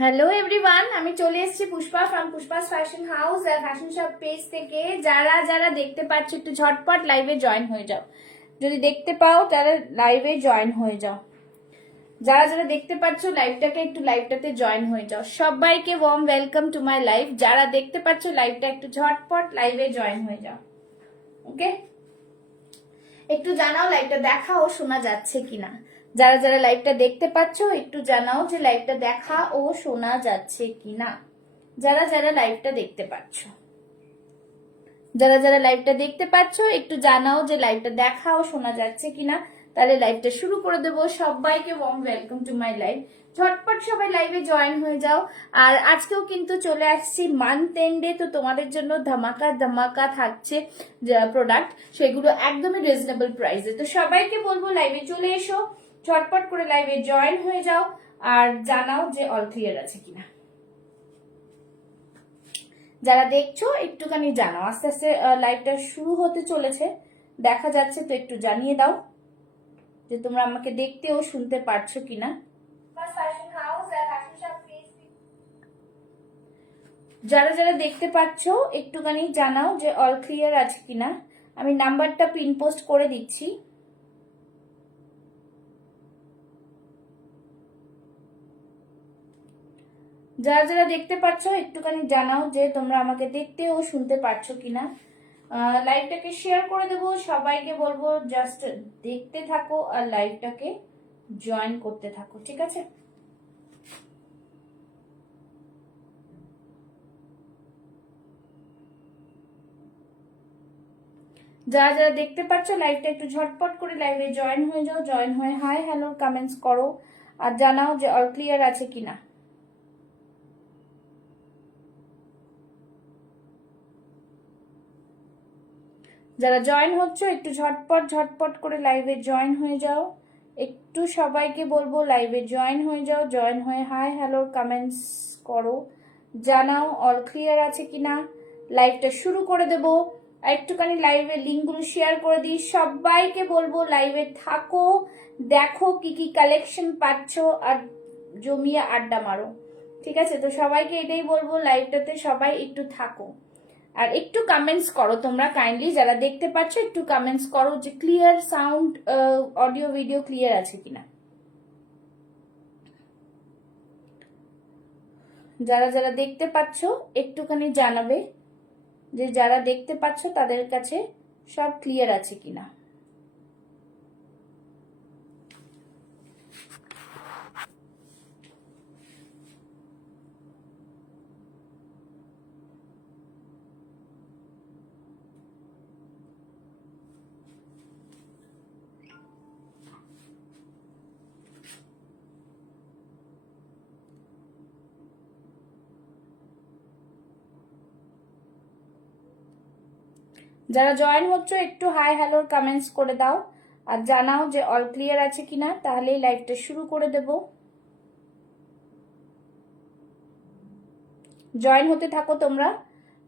Hello everyone, আমি চলে এসেছি Pushpa from Pushpa's fashion house আর ফ্যাশন শপ পেজ থেকে। যারা যারা দেখতে পাচ্ছ একটু ঝটপট লাইভে জয়েন হয়ে যাও। যদি দেখতে পাও তারা লাইভে জয়েন হয়ে যাও। যারা যারা দেখতে পাচ্ছ লাইভটাতে জয়েন হয়ে যাও। সবাইকে warm welcome to my live. যারা দেখতে পাচ্ছ লাইভটা একটু ঝটপট লাইভে জয়েন হয়ে যাও। ওকে, একটু জানাও লাইভটা দেখা ও শোনা যাচ্ছে কিনা। যারা যারা লাইভটা দেখতে পাচ্ছ একটু জানাও যে লাইভটা দেখা ও শোনা যাচ্ছে কিনা। যারা যারা লাইভটা দেখতে পাচ্ছ, যারা যারা লাইভটা দেখতে পাচ্ছ একটু জানাও যে লাইভটা দেখা ও শোনা যাচ্ছে কিনা। তাহলে লাইভটা শুরু করে দেবো। সবাইকে warm welcome to my live. ঝটপট সবাই লাইভে জয়েন হয়ে যাও। আর আজকেও কিন্তু চলে আসছি মান্থ এন্ডে, তো তোমাদের জন্য ধামাকা ধামাকা থাকছে প্রোডাক্ট, সেগুলো একদমই রিজনেবল প্রাইসে। তো সবাইকে বলবো লাইভে চলে এসো, ঝটপট করে লাইভে জয়েন হয়ে যাও আর জানাও যে অল ক্লিয়ার আছে কিনা। যারা দেখছো একটুখানি জানাও। আস্তে আস্তে লাইভটা শুরু হতে চলেছে, দেখা যাচ্ছে, তো একটু জানিয়ে দাও যে তোমরা আমাকে দেখতে ও শুনতে পারছো কিনা। যারা যারা দেখতে পাচ্ছ একটুখানি জানাও যে অল ক্লিয়ার আছে কিনা। আমি নাম্বারটা পিন পোস্ট করে দিচ্ছি। যারা যারা দেখতে পাচ্ছ একটুখানি জানাও যে তোমরা আমাকে দেখতে ও শুনতে পারছো কিনা। লাইভটাকে শেয়ার করে দেবো। সবাইকে বলবো জাস্ট দেখতে থাকো আর লাইভটাকে জয়েন করতে থাকো, ঠিক আছে? যারা যারা দেখতে পাচ্ছ লাইভটা একটু ঝটপট করে লাইভে জয়েন হয়ে যাও। জয়েন হয়ে হাই হ্যালো কমেন্টস করো আর জানাও যে অল ক্লিয়ার আছে কিনা। যারা জয়েন হচ্ছে একটু ঝটপট ঝটপট করে লাইভে জয়েন হয়ে যাও। একটু সবাইকে বলবো লাইভে জয়েন হয়ে যাও। জয়েন হয়ে হাই হ্যালো কমেন্টস করো, জানাও অল ক্লিয়ার আছে কিনা। লাইভটা শুরু করে দেবো। আর একটুখানি লাইভে লিঙ্কগুলো শেয়ার করে দিই। সবাইকে বলবো লাইভে থাকো, দেখো কি কি কালেকশন পাচ্ছ আর জমিয়ে আড্ডা মারো, ঠিক আছে? তো সবাইকে এটাই বলবো, লাইভটাতে সবাই একটু থাকো আর একটু কমেন্টস করো। তোমরা কাইন্ডলি যারা দেখতে পাচ্ছ একটু কমেন্টস করো যে clear sound, audio video clear আছে কিনা। যারা যারা দেখতে পাচ্ছ একটুখানি জানাবে যে যারা দেখতে পাচ্ছ তাদের কাছে সব ক্লিয়ার আছে কিনা। যারা জয়েন হচ্ছে একটু হাই হ্যালোর কমেন্টস করে দাও আর জানাও যে অল ক্লিয়ার আছে কিনা। তাহলেই লাইভটা শুরু করে দেব। জয়েন হতে থাকো তোমরা,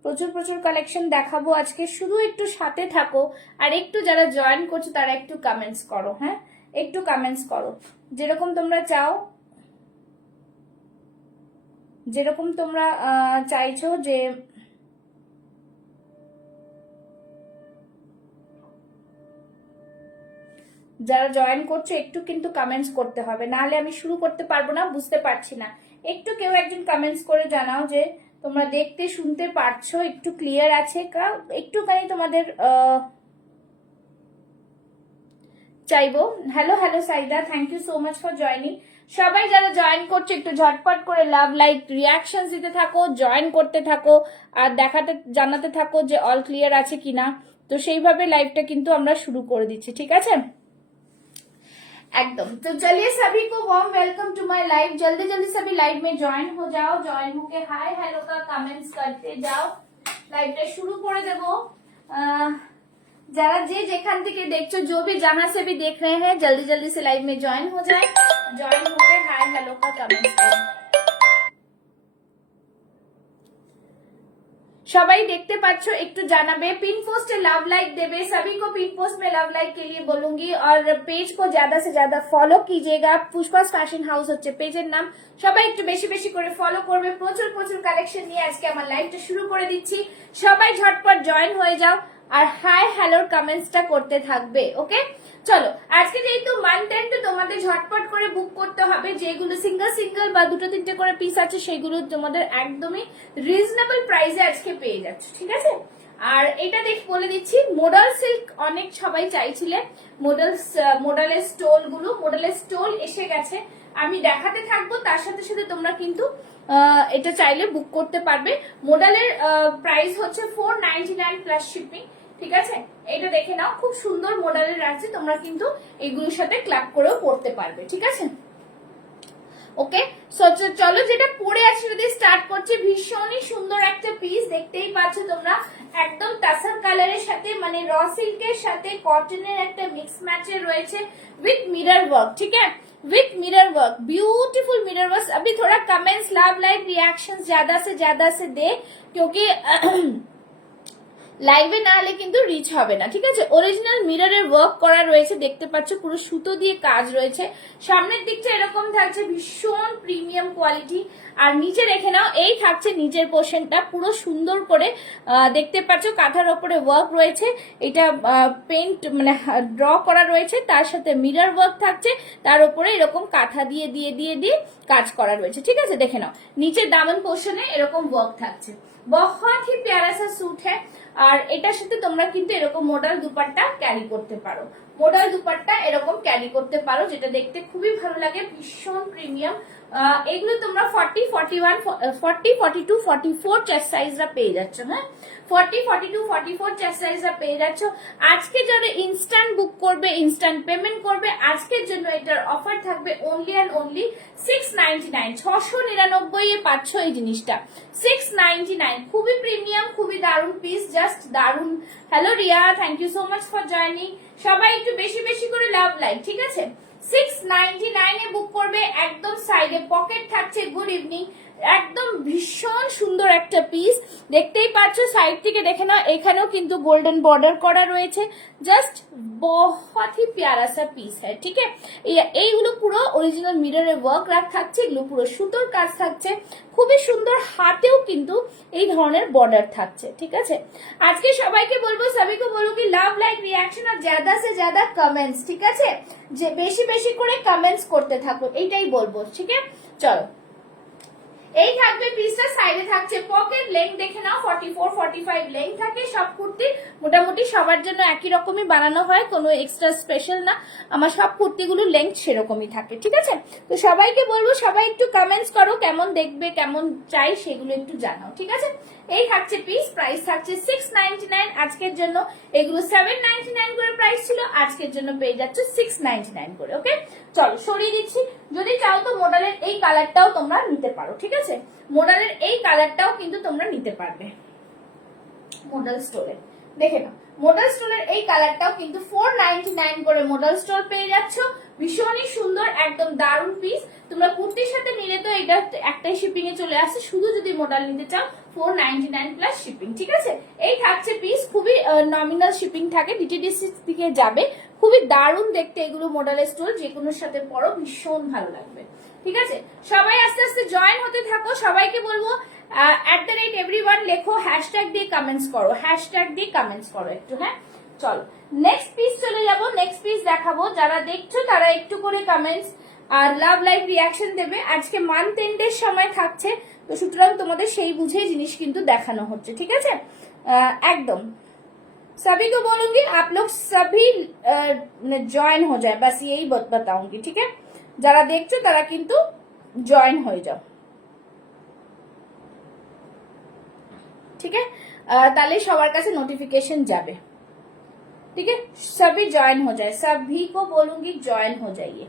প্রচুর প্রচুর কালেকশন দেখাবো আজকে। শুধু একটু সাথে থাকো আর একটু যারা জয়েন করছো তারা একটু কমেন্টস করো। হ্যাঁ, একটু কমেন্টস করো যেরকম তোমরা চাও, যেরকম তোমরা চাইছো যে যারা জয়েন করছো একটু কিন্তু কমেন্টস করতে হবে, নাহলে আমি শুরু করতে পারবো না, বুঝতে পারছি না। একটু কেউ একজন কমেন্টস করে জানাও যে তোমরা দেখতে শুনতে পারছো, একটু ক্লিয়ার আছে, একটুখানি তোমাদের চাইবো। Hello hello Saida, thank you so much for joining. সবাই যারা জয়েন করছো একটু ঝটপট করে লাভ লাইক রিয়াকশন দিতে থাকো, জয়েন করতে থাকো আর জানাতে থাকো যে অল ক্লিয়ার আছে কিনা। তো সেইভাবে লাইভটা কিন্তু আমরা শুরু করে দিচ্ছি, ঠিক আছে? एकदम। तो चलिए सभी को warm welcome to my live. जल्दी जल्दी सभी लाइव में ज्वाइन हो जाओ। ज्वाइन होके हाय हेलो का कमेंट्स करते जाओ। लाइवটা শুরু করে দেব। যারা যে যেখান থেকে দেখছো, जो भी जहां से भी देख रहे हैं, जल्दी जल्दी से लाइव में ज्वाइन हो जाए। ज्वाइन होके हाय हेलो का कमेंट्स करें। সবাই দেখতে পাচ্ছ একটু জানাবে, पिन पोस्ट लव लाइक देवे, सभी को पिन पोस्ट में लव लाइक के लिए बोलूंगी और पेज को ज्यादा से ज्यादा फॉलो कीजिएगा। पुष्पास फैशन हाउस হচ্ছে পেজের নাম, সবাই একটু বেশি বেশি করে ফলো করবে। প্রচুর প্রচুর কালেকশন নিয়ে আজকে আমার লাইভটা শুরু করে দিচ্ছি, সবাই ঝটপট জয়েন হয়ে যাও আর হাই হ্যালোর কমেন্টসটা করতে থাকবে। ওকে চলো, আজকে যেহেতু মান্থ এন্ড তোমাদের ঝটপট করে বুক করতে হবে, যেগুলো সিঙ্গেল সিঙ্গেল বা দুটো তিনটে করে পিস আছে সেগুলো তোমাদের একদমই রিজনেবল প্রাইসে আজকে পেয়ে যাচ্ছ, ঠিক আছে। আর এটা বলে দিচ্ছি, মডেল সিল্ক অনেক সবাই চাইছিলে, মডেলের স্টোল গুলো, মডেলের স্টোল এসে গেছে, আমি দেখাতে থাকবো, তার সাথে সাথে তোমরা কিন্তু এটা চাইলে বুক করতে পারবে। মডেলের প্রাইস হচ্ছে 499 প্লাস শিপিং, ঠিক আছে। এটা দেখে নাও, খুব সুন্দর মডেলের আছে, তোমরা কিন্তু এগুলোর সাথে ক্লাব করেও পড়তে পারবে, ঠিক আছে। ওকে চলো, যেটা পরে আছে যদি স্টার্ট করছি, ভীষণই সুন্দর একটা পিস, দেখতেই পাচ্ছ তোমরা, একদম টাসার কালারের সাথে মানে র সিল্কের সাথে কটনের একটা মিক্স ম্যাচে রয়েছে विथ मिरर वर्क, ठीक है, with mirror work, beautiful mirror work. अभी थोड़ा कमेंट्स लव लाइक रिएक्शन ज्यादा से दे, क्योंकि লাইভে না হলে কিন্তু রিচ হবে না, ঠিক আছে। অরিজিনাল মিররের ওয়ার্ক করা রয়েছে, দেখতে পাচ্ছ পুরো সুতো দিয়ে কাজ রয়েছে, সামনের দিকটা এরকম থাকছে, ভীষণ প্রিমিয়াম কোয়ালিটি। আর নিচে দেখে নাও, এই থাকছে নিচের পোর্শনটা পুরো সুন্দর করে, দেখতে পাচ্ছ কাঁথার ওপরে ওয়ার্ক রয়েছে, এটা পেন্ট মানে ড্র করা রয়েছে, তার সাথে মিরর ওয়ার্ক থাকছে, তার উপরে এরকম কাঁথা দিয়ে দিয়ে দিয়ে দিয়ে কাজ করা রয়েছে, ঠিক আছে। দেখে নাও নিচের দামন পোর্শনে এরকম ওয়ার্ক থাকছে, बहुत ही प्यारा सा सूट है। আর এটার সাথে তোমরা কিন্তু এরকম মডেল দুপাট্টা ক্যারি করতে পারো, মডেল দুপাট্টা এরকম ক্যারি করতে পারো, যেটা দেখতে খুবই ভালো লাগে, ভীষণ প্রিমিয়াম। এগুলো তোমরা 40, 41, 40, 42, 44 চেস্ট সাইজরা পেয়ে যাচ্ছ, হ্যাঁ 40, 42, 44 চেস্ট সাইজরা পেয়ে যাচ্ছ। আজকে যারা ইনস্ট্যান্ট বুক করবে, ইনস্ট্যান্ট পেমেন্ট করবে, আজকের জন্য এটার অফার থাকবে অনলি অ্যান্ড অনলি 699, 699 এ পাচ্ছ এই জিনিসটা, 699, খুবই প্রিমিয়াম, খুবই দারুন পিস, জাস্ট দারুন। Hello Riya, thank you so much for joining. সবাই একটু বেশি বেশি করে লাভ লাইক, ঠিক আছে। 699 এ বুক করবে, একদম সাইডে পকেট থাকছে, গুড ইভিনিং, একদম ভীষণ সুন্দর একটা পিস, দেখতেই পাচ্ছ সাইড থেকে দেখে নাও, এখানেও কিন্তু গোল্ডেন বর্ডার করা রয়েছে, জাস্ট बहुत ही प्यारा सा পিস है, ঠিক আছে। এইগুলো পুরো অরিজিনাল মিররের ওয়ার্ক থাকছে, এগুলো পুরো সুতোর কাজ থাকছে, খুবই সুন্দর, হাতেও কিন্তু এই ধরনের বর্ডার থাকছে, ঠিক আছে। আজকে সবাইকে বলবো, সবাইকে বলবো কি লাভ লাইক রিঅ্যাকশন আর ज्यादा से ज्यादा কমেন্টস, ঠিক আছে, যে বেশি বেশি করে কমেন্টস করতে থাকো, এইটাই বলবো, ঠিক আছে। চলো, এই থাকবে পিসটা, সাইডে থাকছে পকেট, লেন্থ দেখে নাও 44, 45 লেন্থ থাকে। সব কুর্তি মোটামুটি সবার জন্য একই রকমই বানানো হয়, কোনো এক্সট্রা স্পেশাল না, আমার সব কুর্তিগুলো লেন্থ সেরকমই থাকে, ঠিক আছে। তো সবাইকে বলবো, সবাই একটু কমেন্টস করো, কেমন দেখবে, কেমন চাই সেগুলো একটু জানাও, ঠিক আছে। এই থাকছে পিস, প্রাইস থাকছে 699 আজকের জন্য, এগুলো 799 করে প্রাইস ছিল, আজকের জন্য পেয়ে যাচ্ছে 699 করে। ওকে চলো সরিয়ে দিচ্ছি, যদি চাও তো মডেলের এই কালারটাও তোমরা নিতে পারো, ঠিক আছে, মডেলের এই কালারটাও কিন্তু তোমরা নিতে পারবে মডেল স্টোরে, দেখে নাও মডেল স্টোরের এই কালারটাও কিন্তু 499 করে মডেল স্টোর পেয়ে যাচ্ছ, ভীষণই সুন্দর, একদম দারুন পিস। তোমরা কুর্তির সাথে নিলে তো এটা একটাই শিপিং এ চলে আসে, শুধু যদি মডেল নিতে চাও 499 প্লাস শিপিং, ঠিক আছে। এই থাকছে পিস, খুবই নমিনাল শিপিং থাকে, ডিটিডিসি থেকে যাবে, খুবই দারুন দেখতে এগুলো মডেলের স্টোর, যে কোনোর সাথে পরো ভীষণ ভালো লাগবে, ঠিক আছে। সবাই আস্তে আস্তে জয়েন হতে থাকো, সবাইকে বলবো @everyone লেখো, হ্যাশট্যাগ দিয়ে কমেন্টস করো, হ্যাশট্যাগ দিয়ে কমেন্টস করো একটু, হ্যাঁ। চলো নেক্সট পিস চলে যাবো, নেক্সট পিস দেখাবো, যারা দেখছো তারা একটু করে কমেন্টস আর লাভ লাইভ রিঅ্যাকশন দেবে। আজকে মান্থ এন্ডের সময় থাকছে, তো সুতরাং তোমাদের সেই বুঝেই জিনিস কিন্তু দেখানো হচ্ছে, ঠিক আছে। একদম सभी को बोलूंगी आप लोग सभी ज्वाइन हो जाए, बस यही बताऊंगी, ठीक है। যারা দেখছো তারা কিন্তু জয়েন হয়ে যাও, ठीक है, তাহলে সবার কাছে নোটিফিকেশন যাবে, ठीक है। सभी ज्वाइन हो जाए, सभी को बोलूंगी ज्वाइन हो जाइए।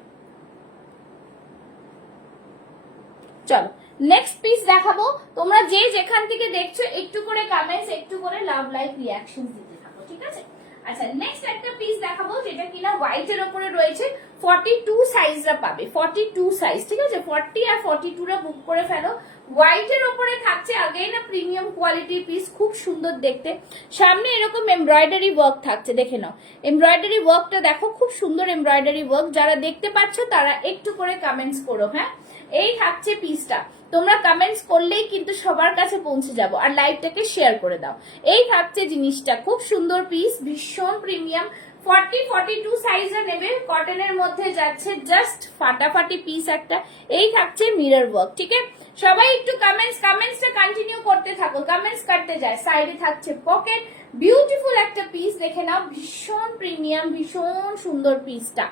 চলো নেক্সট পিস দেখাবো, তোমরা যে যেখান থেকে দেখছো একটু করে কমেন্টস, একটু করে লাভ লাইক রিঅ্যাকশন দিতে থাকো, ঠিক আছে। আচ্ছা নেক্সট একটা পিস দেখাবো যেটা কিনা হোয়াইট এর উপরে রয়েছে, 42 সাইজরা পাবে, 42 সাইজ, ঠিক আছে? 40 আর 42 রা বুক করে ফেলো। হোয়াইট এর উপরে থাকছে আগে না প্রিমিয়াম কোয়ালিটির পিস, খুব সুন্দর দেখতে। সামনে এরকম এমব্রয়ডারি ওয়ার্ক থাকছে, দেখে নাও এমব্রয়ডারি ওয়ার্কটা দেখো, খুব সুন্দর এমব্রয়ডারি ওয়ার্ক। যারা দেখতে পাচ্ছ তারা একটু করে কমেন্টস করো, হ্যাঁ? এই থাকছে পিসটা, তোমরা কমেন্টস করলেই কিন্তু সবার কাছে পৌঁছে যাব, আর লাইভটাকে শেয়ার করে দাও। এই থাকছে জিনিসটা, খুব সুন্দর পিস, ভীষণ প্রিমিয়াম। 40-42 সাইজে নেবে, কটনের মধ্যে যাচ্ছে, জাস্ট ফাটাফাটি পিস একটা। এই থাকছে মিরর ওয়ার্ক, ঠিক আছে? সবাই একটু কমেন্টসটা কন্টিনিউ করতে থাকো, কমেন্টস করতে যায়। সাইডে থাকছে পকেট, বিউটিফুল একটা পিস, দেখে নাও, ভীষণ প্রিমিয়াম, ভীষণ সুন্দর পিসটা,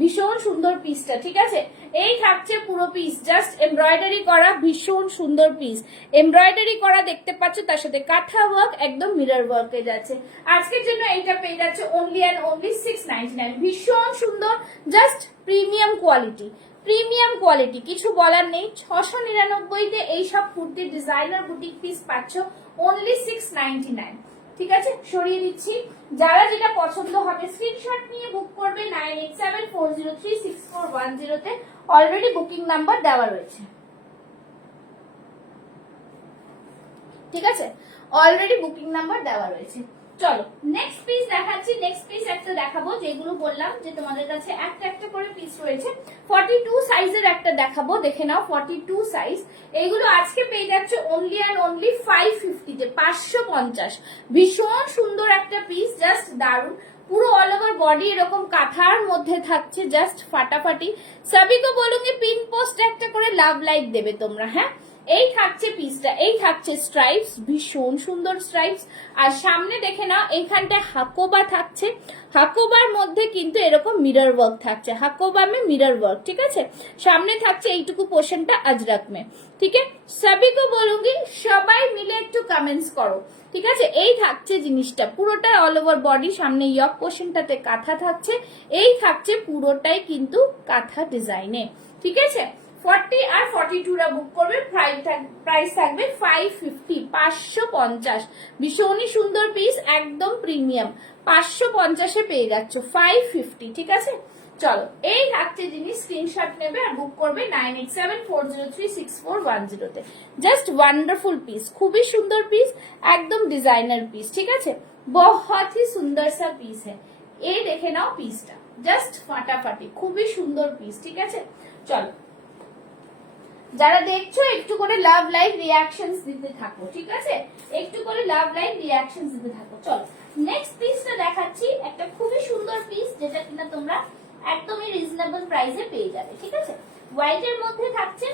ভীষণ সুন্দর পিসটা, ঠিক আছে? এই থাকছে পুরো পিস, জাস্ট এমব্রয়ডারি করা, ভীষণ সুন্দর পিস, এমব্রয়ডারি করা দেখতে পাচ্ছ, তার সাথে কাঁথা ওয়ার্ক, একদম মিরর ওয়ার্কে যাচ্ছে। আজকের জন্য এইটা পেয়ে যাচ্ছে অনলি অ্যান্ড অনলি 699, ভীষণ সুন্দর, just premium quality, premium quality, কিছু বলার নেই। 699-তে এইসব কুর্তির ডিজাইনার বুটিক পিস পাচ্ছ অনলি 699, ঠিক আছে? সরিয়ে দিচ্ছি, যারা যেটা পছন্দ হবে স্ক্রিনশট নিয়ে বুক করবে 9874036410 তে, অলরেডি বুকিং নাম্বার দেওয়া রয়েছে, ঠিক আছে? অলরেডি বুকিং নাম্বার দেওয়া রয়েছে। চলো নেক্সট পিস দেখাচ্ছি, নেক্সট পিস একটা দেখাবো, যেগুলো বললাম যে তোমাদের কাছে একটা একটা করে পিস রয়েছে। 42 সাইজের একটা দেখাবো, দেখে নাও 42 সাইজ। এইগুলো আজকে পেয়ে যাচ্ছে অনলি অ্যান্ড অনলি 550 তে, 550। ভীষণ সুন্দর একটা পিস, জাস্ট দারুন। পুরো অল ওভার বডি এরকম কাঁথার মধ্যে থাকছে, জাস্ট ফাটাফাটি। সবিকে বলুঙ্গি পিন পোস্ট একটা করে লাভ লাইক দেবে তোমরা, হ্যাঁ? এই থাকছে পিসটা, এই থাকছে স্ট্রাইপস, ভীষণ সুন্দর স্ট্রাইপস। আর সামনে দেখে নাও এইখানটা হাকোবা থাকছে, হাকোবার মধ্যে কিন্তু এরকম মিরর ওয়ার্ক থাকছে, হাকোবা মে মিরর ওয়ার্ক, ঠিক আছে? সামনে থাকছে এইটুকু পোর্শনটা আজরাক মে, ঠিক আছে? সবিকে বলুঙ্গি সবাই মিলে একটু কমেন্টস করো, ঠিক আছে? এই থাকছে জিনিসটা, পুরোটা অল ওভার বডি, সামনে ইয়ক পোর্শনটাতে কাঁথা থাকছে, এই থাকছে পুরোটাই কিন্তু কাঁথা ডিজাইনে, ঠিক আছে? 40 আর 42 রা বুক করবে, প্রাইস থাকবে 550, 550। ভীষণই সুন্দর পিস, একদম প্রিমিয়াম, 550-এ পেয়ে যাচ্ছ, 550, ঠিক আছে? চলো এই থাকছে জিনিস, স্ক্রিনশট নেবে আর বুক করবে 9874036410 তে। জাস্ট ওয়ান্ডারফুল পিস, খুবই সুন্দর পিস, একদম ডিজাইনার পিস, ঠিক আছে? বহুত হি সুন্দর সা পিস হ্যাঁ। এই দেখে নাও পিসটা, জাস্ট ফাটাফাটি, খুবই সুন্দর পিস, ঠিক আছে? চলো যারা দেখছো একটু করে লাভ লাইক রিঅ্যাকশনস দিতে থাকো, ঠিক আছে? একটু করে লাভ লাইক রিঅ্যাকশনস দিতে থাকো। চলো নেক্সট পিসটা দেখাচ্ছি, একটা খুবই সুন্দর পিস, যেটা কিনা তোমরা একদমই রিজনেবল প্রাইসে পেয়ে যাবে, ঠিক আছে? হোয়াইট এর মধ্যে থাকছে,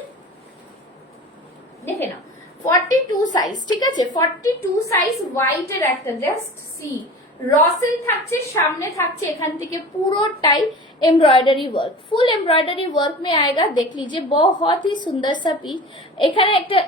দেখে নাও 42 সাইজ, ঠিক আছে? 42 সাইজ হোয়াইট এর একটা, জাস্ট সি রসেল থাকছে, সামনে থাকছে এখান থেকে পুরোটাই embroidery work, full embroidery work में आएगा। देख लीजिए बहुत ही सुंदर सा পিস। এখানে একটা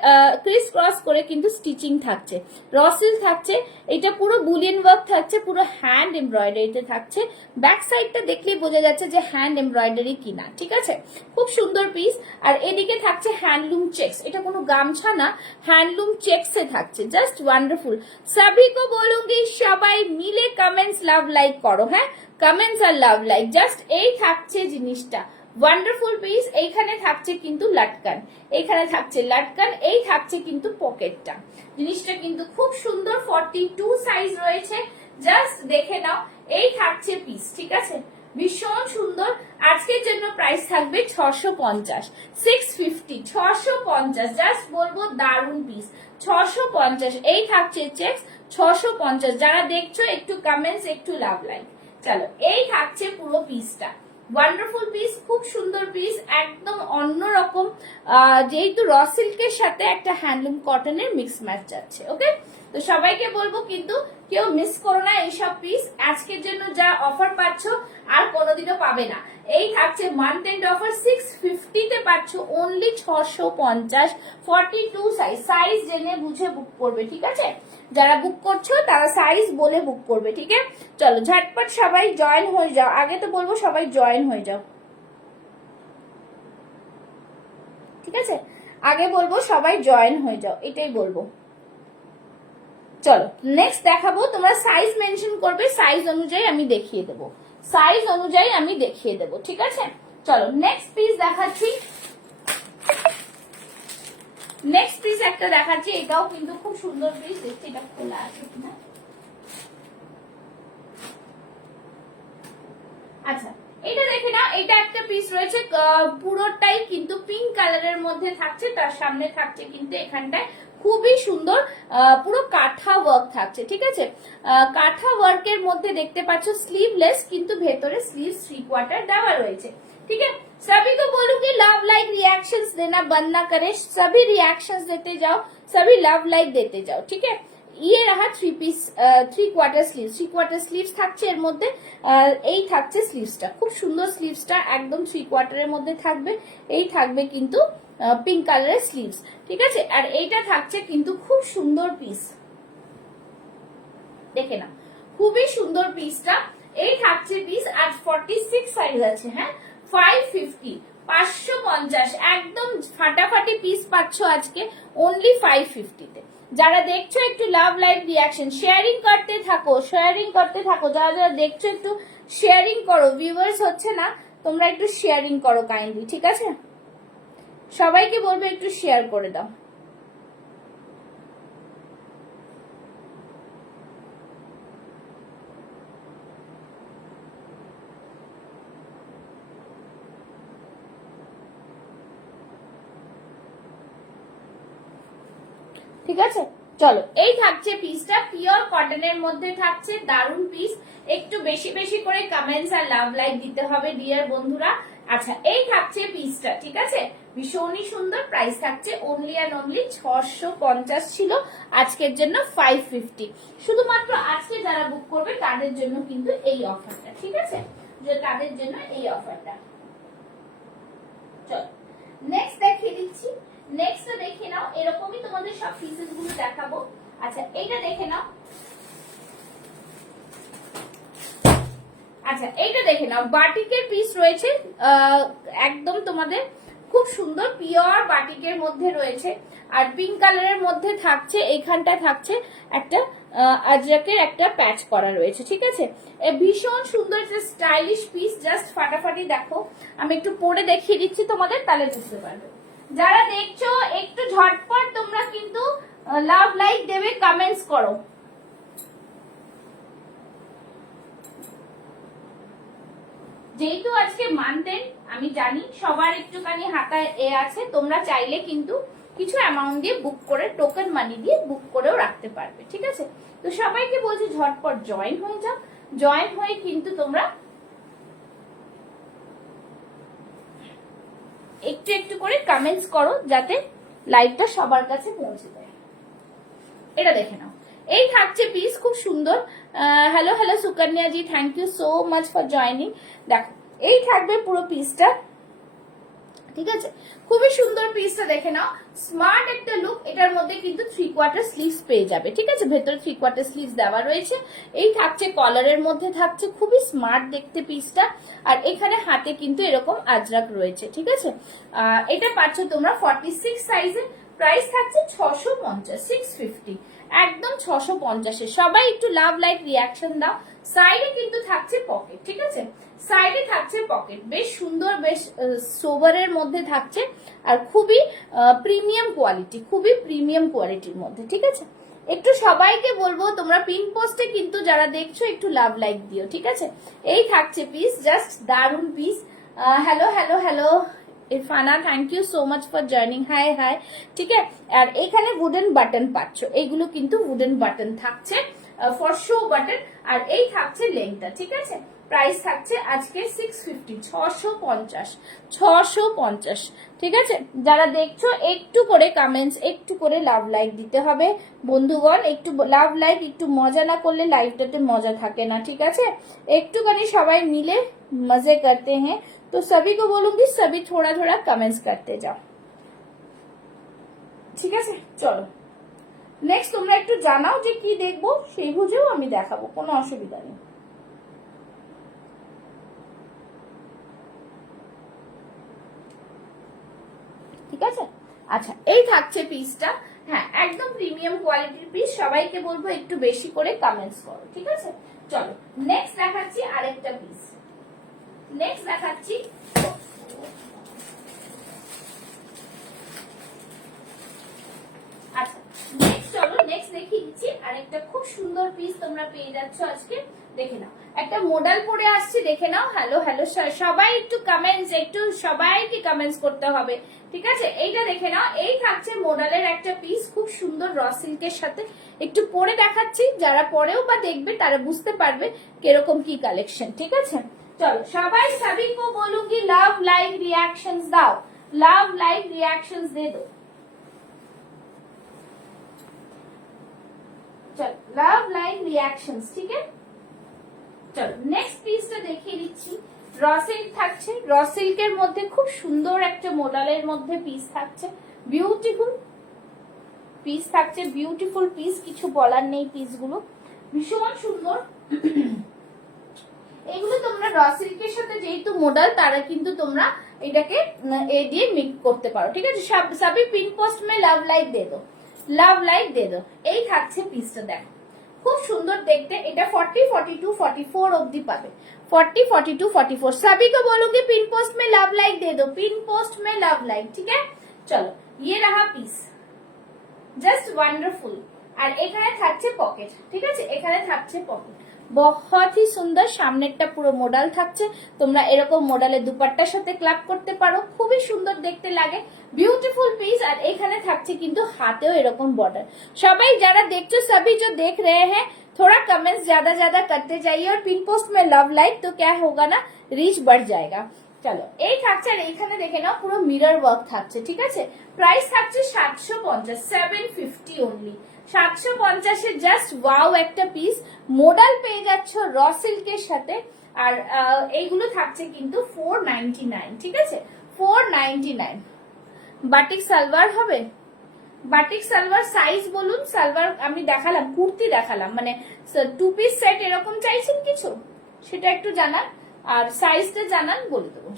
ক্রিস ক্রস করে কিন্তু স্টিচিং থাকছে, রসেল থাকছে, এটা পুরো বুলিয়ন ওয়ার্ক থাকছে, পুরো হ্যান্ড এমব্রয়ডারিতে থাকছে। ব্যাক সাইডটা দেখলেই বোঝা যাচ্ছে যে হ্যান্ড এমব্রয়ডারি কিনা, ঠিক আছে? খুব সুন্দর পিস। আর এদিকে থাকছে হ্যান্ডলুম চেকস, এটা কোনো গামছা না, হ্যান্ডলুম চেকসে থাকছে, জাস্ট ওয়ান্ডারফুল। সবিকে বলুঙ্গি সবাই মিলে কমেন্টস লাভ লাইক করো, হ্যাঁ? কমেন্টস আর লাভ লাইক, জাস্ট এই থাকছে জিনিসটা, ওয়ান্ডারফুল পিস। এইখানে থাকছে কিন্তু লাটকান, এইখানে থাকছে লাটকান, এই থাকছে কিন্তু পকেটটা। জিনিসটা কিন্তু খুব সুন্দর, 42 সাইজ রয়েছে, জাস্ট দেখে নাও। এই থাকছে পিস, ঠিক আছে? ভীষণ সুন্দর। আজকের জন্য প্রাইস থাকবে 650, 650, 650, জাস্ট বলবো দারুন পিস, 650। এই থাকছে চেকস, 650। যারা দেখছো একটু কমেন্টস, একটু লাভ লাইক। চলো এই থাকছে পুরো পিসটা, ওয়ান্ডারফুল পিস, খুব সুন্দর পিস, একদম অন্যরকম। যেহেতু র সিল্কের সাথে একটা হ্যান্ডলুম কটনের মিক্স ম্যাচ যাচ্ছে, ওকে? তো সবাইকে বলবো কিন্তু কেউ মিস করো না এইসব পিস। আজকের জন্য যা অফার পাচ্ছ আর কোনোদিনও পাবে না। এই থাকছে মান্থ এন্ড অফার, 650 তে পাচ্ছ অনলি 650, 42 সাইজ। সাইজ জেনে বুঝে বুক করবে, ঠিক আছে? যারা বুক করছো তারা সাইজ বলে বুক করবে, ঠিক আছে? চলো ঝটপট সবাই জয়েন হয়ে যাও। আগে তো বলবো সবাই জয়েন হয়ে যাও, ঠিক আছে? আগে বলবো সবাই জয়েন হয়ে যাও, এটাই বলবো। চলো নেক্সট দেখাবো, তোমরা সাইজ মেনশন করবে, সাইজ অনুযায়ী আমি দেখিয়ে দেবো, সাইজ অনুযায়ী আমি দেখিয়ে দেবো, ঠিক আছে। চলো নেক্সট পিস দেখাচ্ছি, নেক্সট পিস একটা দেখাচ্ছি, এটাও কিন্তু খুব সুন্দর পিস, দেখছি এটা খোলা আছে কিনা। আচ্ছা এটা দেখে না, এটা একটা পিস রয়েছে পুরোটাই কিন্তু পিঙ্ক কালারের মধ্যে থাকছে, তার সামনে থাকছে কিন্তু এখানটায় খুবই সুন্দর পুরো কাঁথা ওয়ার্ক থাকছে, ঠিক আছে। কাঁথা ওয়ার্কের মধ্যে দেখতে পাচ্ছ স্লিভলেস, কিন্তু ভেতরে স্লিভ 3/4 দেওয়া রয়েছে, ठीक है। सभी को बोलूंगी लव लाइक रिएक्शंस देना बंद ना करे, सभी रिएक्शंस देते जाओ, सभी लव लाइक देते जाओ, ठीक है। ये रहा 3/4 স্লিভস, 3/4 স্লিভস থাকছে এর মধ্যে, এই থাকছে স্লিভসটা, খুব সুন্দর স্লিভসটা একদম 3/4 এর মধ্যে থাকবে, এই থাকবে কিন্তু পিঙ্ক কালারের স্লিভস, ঠিক আছে। আর এইটা থাকছে কিন্তু খুব সুন্দর পিস, দেখে না খুবই সুন্দর পিসটা, এই থাকছে পিস। আর 46 সাইজ আছে, হ্যাঁ 550, 550 একদম ফাটাফাটি পিস পাচ্ছ আজকে অনলি 550 তে। যারা দেখছো একটু লাভ লাইক রিয়াকশন শেয়ারিং করতে থাকো, শেয়ারিং করতে থাকো, যারা যারা দেখছো একটু শেয়ারিং করো, ভিউয়ার্স হচ্ছে না, তোমরা একটু শেয়ারিং করো কাইন্ডলি, ঠিক আছে। সবাইকে বলবে একটু শেয়ার করে দাও। ঠিক আছে চলো, এই থাকছে পিসটা, পিওর কটনের মধ্যে থাকছে, দারুন পিস। একটু বেশি বেশি করে কমেন্টস আর লাভ লাইক দিতে হবে ডিয়ার বন্ধুরা। আচ্ছা এই থাকছে পিসটা, ঠিক আছে, ভীষণই সুন্দর। প্রাইস থাকছে অনলি অ্যান্ড অনলি 650 ছিল, আজকের জন্য 550। শুধুমাত্র আজকে যারা বুক করবে তাদের জন্য কিন্তু এই অফারটা, ঠিক আছে, যে তাদের জন্য এই অফারটা। চলো নেক্সট দেখিয়ে দিচ্ছি, নেক্সট দেখে নাও, এরকমই তোমাদের সব পিসেস গুলো দেখাবো। আচ্ছা এইটা দেখে নাও, আচ্ছা এইটা দেখে নাও, বাটিকের পিস রয়েছে, একদম তোমাদের খুব সুন্দর পিওর বাটিকের মধ্যে রয়েছে, আর পিঙ্ক কালারের মধ্যে থাকছে, এইখানটা থাকছে একটা আজরাকের একটা প্যাচ করা রয়েছে, ঠিক আছে। ভীষণ সুন্দর একটা স্টাইলিশ পিস, জাস্ট ফাটাফাটি দেখো, আমি একটু পরে দেখিয়ে দিচ্ছি তোমাদের, তাহলে বুঝতে পারবে। যারা দেখছো একটু ঝটপট তোমরা কিন্তু লাভ লাইক দেবে, কমেন্টস করো। যেহেতু আজকে মানতেন, আমি জানি সবার একটুখানি হাতায় আছে, তোমরা চাইলে কিন্তু কিছু অ্যামাউন্ট দিয়ে বুক করে, টোকেন মানি দিয়ে বুক করেও রাখতে পারবে, ঠিক আছে। তো সবাইকে বলছি ঝটপট জয়েন হয়ে যাও, জয়েন হয়ে কিন্তু তোমরা একটু একটু করে কমেন্টস করো, যাতে লাইভটা সবার কাছে পৌঁছে যায়। এটা দেখে নাও, এই থাকছে পিস, খুব সুন্দর। Hello hello Sukanya ji, thank you so much for joining. দেখো এই থাকবে পুরো পিসটা, ঠিক আছে, খুবই সুন্দর পিসটা দেখে নাও, স্মার্ট একটা লুক। এটার মধ্যে কিন্তু 3/4 স্লিভস পেয়ে যাবে, ঠিক আছে, ভেতরে 3/4 স্লিভস দেওয়া রয়েছে। এই থাকছে কলারের মধ্যে থাকছে, খুবই স্মার্ট দেখতে পিসটা। আর এখানে হাতে কিন্তু এরকম আজরাক রয়েছে, ঠিক আছে। এটা পাচ্ছ তোমরা 46 সাইজে, প্রাইস থাকছে 650, 650 একদম 650 এ। সবাই একটু লাভ লাইক রিয়াকশন দাও। সাইডে কিন্তু থাকছে পকেট, ঠিক আছে, সাইডে থাকছে পকেট, বেশ সুন্দর, বেশ সোভারের মধ্যে থাকছে, আর খুবই প্রিমিয়াম কোয়ালিটি, খুবই প্রিমিয়াম কোয়ালিটির মধ্যে, ঠিক আছে। একটু সবাইকে বলবো তোমরা পিন পোস্টে কিন্তু যারা দেখছো একটু লাভ লাইক দিও, ঠিক আছে। এই থাকছে পিস, জাস্ট দারুন piece. Hello hello hello Irfana, thank you so much for joining, hi hi, ঠিক আছে। আর এখানে উডেন বাটন পাচ্ছ, এইগুলো কিন্তু উডেন বাটন থাকছে, ফর শো বাটন। আর এই থাকছে লেংথটা, ঠিক আছে। প্রাইস থাকছে আজকে 650, 650, 650, ঠিক আছে। যারা দেখছো একটু করে কমেন্টস, একটু করে লাভ লাইক দিতে হবে বন্ধুগণ, একটু লাভ লাইক, একটু মজা না করলে লাইভটাতে মজা থাকে না, ঠিক আছে। একটুখানি সবাই মিলে মজে করতে হ্যাঁ, তো সবই को बोलूंगी सभी थोड़ा थोड़ा कमेंट्स करते जाओ, ঠিক আছে। চলো নেক্সট তোমরা একটু জানাও যে কি দেখবো, সেই বুঝেও আমি দেখাবো, কোনো অসুবিধা নেই। ঠিক আছে, আচ্ছা এই থাকছে পিসটা, হ্যাঁ একদম প্রিমিয়াম কোয়ালিটির পিস। সবাইকে বলবো একটু বেশি করে কমেন্টস করো, ঠিক আছে? চলো নেক্সট দেখাচ্ছি আরেকটা পিস। নেক্সট দেখাচ্ছি আচ্ছা নেক্সট, চলো নেক্সট দেখিয়ে দিচ্ছি আরেকটা খুব সুন্দর পিস তোমরা পেয়ে যাচ্ছ আজকে। দেখে নাও, একটা মডেল পরে আসছে, দেখে নাও। হ্যালো হ্যালো সবাই একটু কমেন্টস, একটু সবাইকে কমেন্টস করতে হবে, ঠিক আছে? এইটা দেখে নাও, এই থাকছে মডেলের একটা পিস, খুব সুন্দর র সিল্কের সাথে। একটু পরে দেখাচ্ছি, যারা পরেও বা দেখবে তারা বুঝতে পারবে কিরকম কি কালেকশন, ঠিক আছে? চলো সবাই সবই কো বলুঙ্গি লাভ লাইক রিয়াকশনস দাও, লাভ লাইক রিয়াকশনস দে দো। চলো লাভ লাইক রিয়াকশনস, ঠিক আছে? চলো নেক্সট পিসটা দেখিয়ে দিচ্ছি। র সিল্ক থাকছে, র সিল্কের মধ্যে খুব সুন্দর একটা মডেলের মধ্যে পিস থাকছে, বিউটিফুল পিস থাকছে, বিউটিফুল পিস, কিছু বলার নেই, পিসগুলো ভীষণ সুন্দর। এগুলো তোমরা র সিল্কের সাথে যেহেতু মডেল, তারা কিন্তু তোমরা এটাকে এ দিয়ে মিক্স করতে পারো, ঠিক আছে? সবই পিন পোস্ট মে লাভ লাইক দে দো, লাভ লাইক দে দো। এই থাকছে পিসটা, দেখো খুব সুন্দর দেখতে। এটা 40, 42, 44 অব্দি পাবে, 40, 42, 44। सभी को बोलूंगी पिन पोस्ट में लव लाइक दे दो, पिन पोस्ट में लव लाइक, ठीक है? चलो ये रहा পিস, জাস্ট ওয়ান্ডারফুল। আর এখানে থাকছে পকেট, ঠিক আছে? এখানে থাকছে পকেট, বহুত হি সুন্দর। সামনেরটা পুরো মডেল থাকছে, তোমরা এরকম মডেলের দুপাট্টার সাথে ক্লাব করতে পারো, খুবই সুন্দর দেখতে লাগে, বিউটিফুল পিস। আর এখানে থাকছে কিন্তু হাতেও এরকম বর্ডার। সবাই যারা দেখছো, सभी जो देख रहे हैं, थोड़ा कमेंट्स ज्यादा ज्यादा करते जाइए और पिन पोस्ट में लव लाइक, तो क्या होगा ना, রিচ बढ़ जाएगा। চলো এই থাকছে, আর এইখানে দেখে নাও পুরো মিরর ওয়ার্ক থাকছে, ঠিক আছে? প্রাইস থাকছে 750, 750 অনলি, 750 জাস্ট ওয়াও একটা পিস। মডেল পেয়ে যাচ্ছ র সিল্কের সাথে। আর এইগুলো থাকছে কিন্তু 499, ঠিক আছে? 499। বাটিক সালোয়ার হবে, বাটিক সালোয়ার সাইজ বলুন। সালোয়ার আমি দেখালাম, কুর্তি দেখালাম, মানে 2 পিস সেট এরকম চাইছেন কিছু, সেটা একটু জানান, আর সাইজটা জানান, বলে দেবো,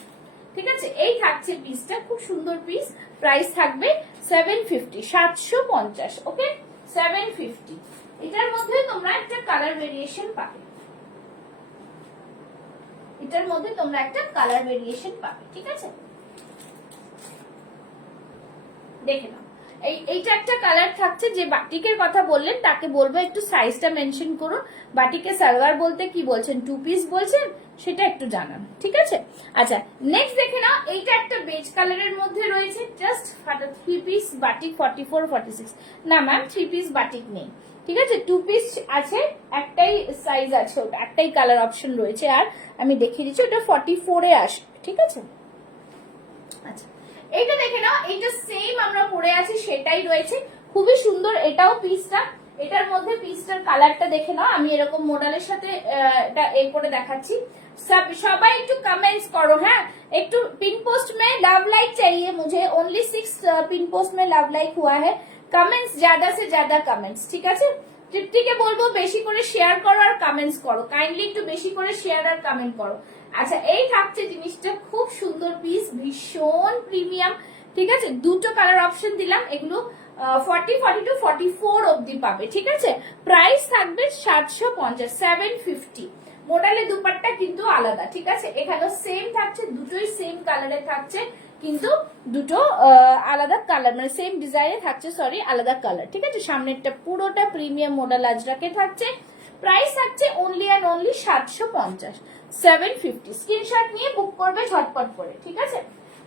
ঠিক আছে? এই থাকছে পিসটা, খুব সুন্দর পিস। প্রাইস থাকবে 750, 750, ওকে? 750। এটার মধ্যে তোমরা একটা কালার ভেরিয়েশন পাবে, এটার মধ্যে তোমরা একটা কালার ভেরিয়েশন পাবে, ঠিক আছে? দেখে নাও, এইটা একটা কালার থাকছে। যে বাটিকের কথা বললেন তাকে বলবো একটু সাইজটা মেনশন করুন। বাটিকে সালোয়ার বলতে কি বলছেন, 2 পিস বলছেন, সেটা একটু জানান, ঠিক আছে? আচ্ছা নেক্সট দেখে নাও, এইটা একটা বেজ কালারের মধ্যে রয়েছে, জাস্ট 3 পিস বাটিক, 44, 46। না ম্যাম 3 পিস বাটিক নেই, ঠিক আছে? 2 পিস আছে, একটাই সাইজ আছে, ওটা একটাই কালার অপশন রয়েছে। আর আমি দেখিয়ে দিচ্ছি, ওটা 44 এ আসে, ঠিক আছে? আচ্ছা এইটা দেখে নাও, এইটা সেম আমরা পরে আছি সেটাই রয়েছে, খুবই সুন্দর এটাও পিসটা। এটার মধ্যে পিসটার কালারটা দেখে নাও, আমি এরকম মডেলের সাথে এটা এ করে দেখাচ্ছি। সবাই একটু কমেন্টস করো, হ্যাঁ? একটু पिन पोस्ट में लव लाइक चाहिए मुझे, ओनली 6 पिन पोस्ट में लव लाइक हुआ है। कमेंट्स ज्यादा से ज्यादा कमेंट्स, ঠিক আছে? তৃপ্তিকে বলবো বেশি করে শেয়ার করো আর কমেন্টস করো, কাইন্ডলি একটু বেশি করে শেয়ার আর কমেন্ট করো। আচ্ছা এই থাকছে জিনিসটা, খুব সুন্দর পিস, ভীষণ প্রিমিয়াম, ঠিক আছে? দুটো কালার অপশন দিলাম, এগুলো 40, 42, 44 অব্দি পাবে, ঠিক আছে? প্রাইস থাকবে 750, 750। মডেলের দুপাট্টা কিন্তু আলাদা, ঠিক আছে? এখানে সেম থাকছে, দুটোই সেম কালারে থাকছে, কিন্তু দুটো আলাদা কালার, মানে সেম ডিজাইনে থাকছে, সরি আলাদা কালার, ঠিক আছে? সামনেরটা পুরোটা প্রিমিয়াম মডেল আজরাকে থাকছে। প্রাইস থাকছে অনলি অ্যান্ড অনলি 750, 750। স্ক্রিনশট নিয়ে বুক করবে ঝটপট করে, ঠিক আছে?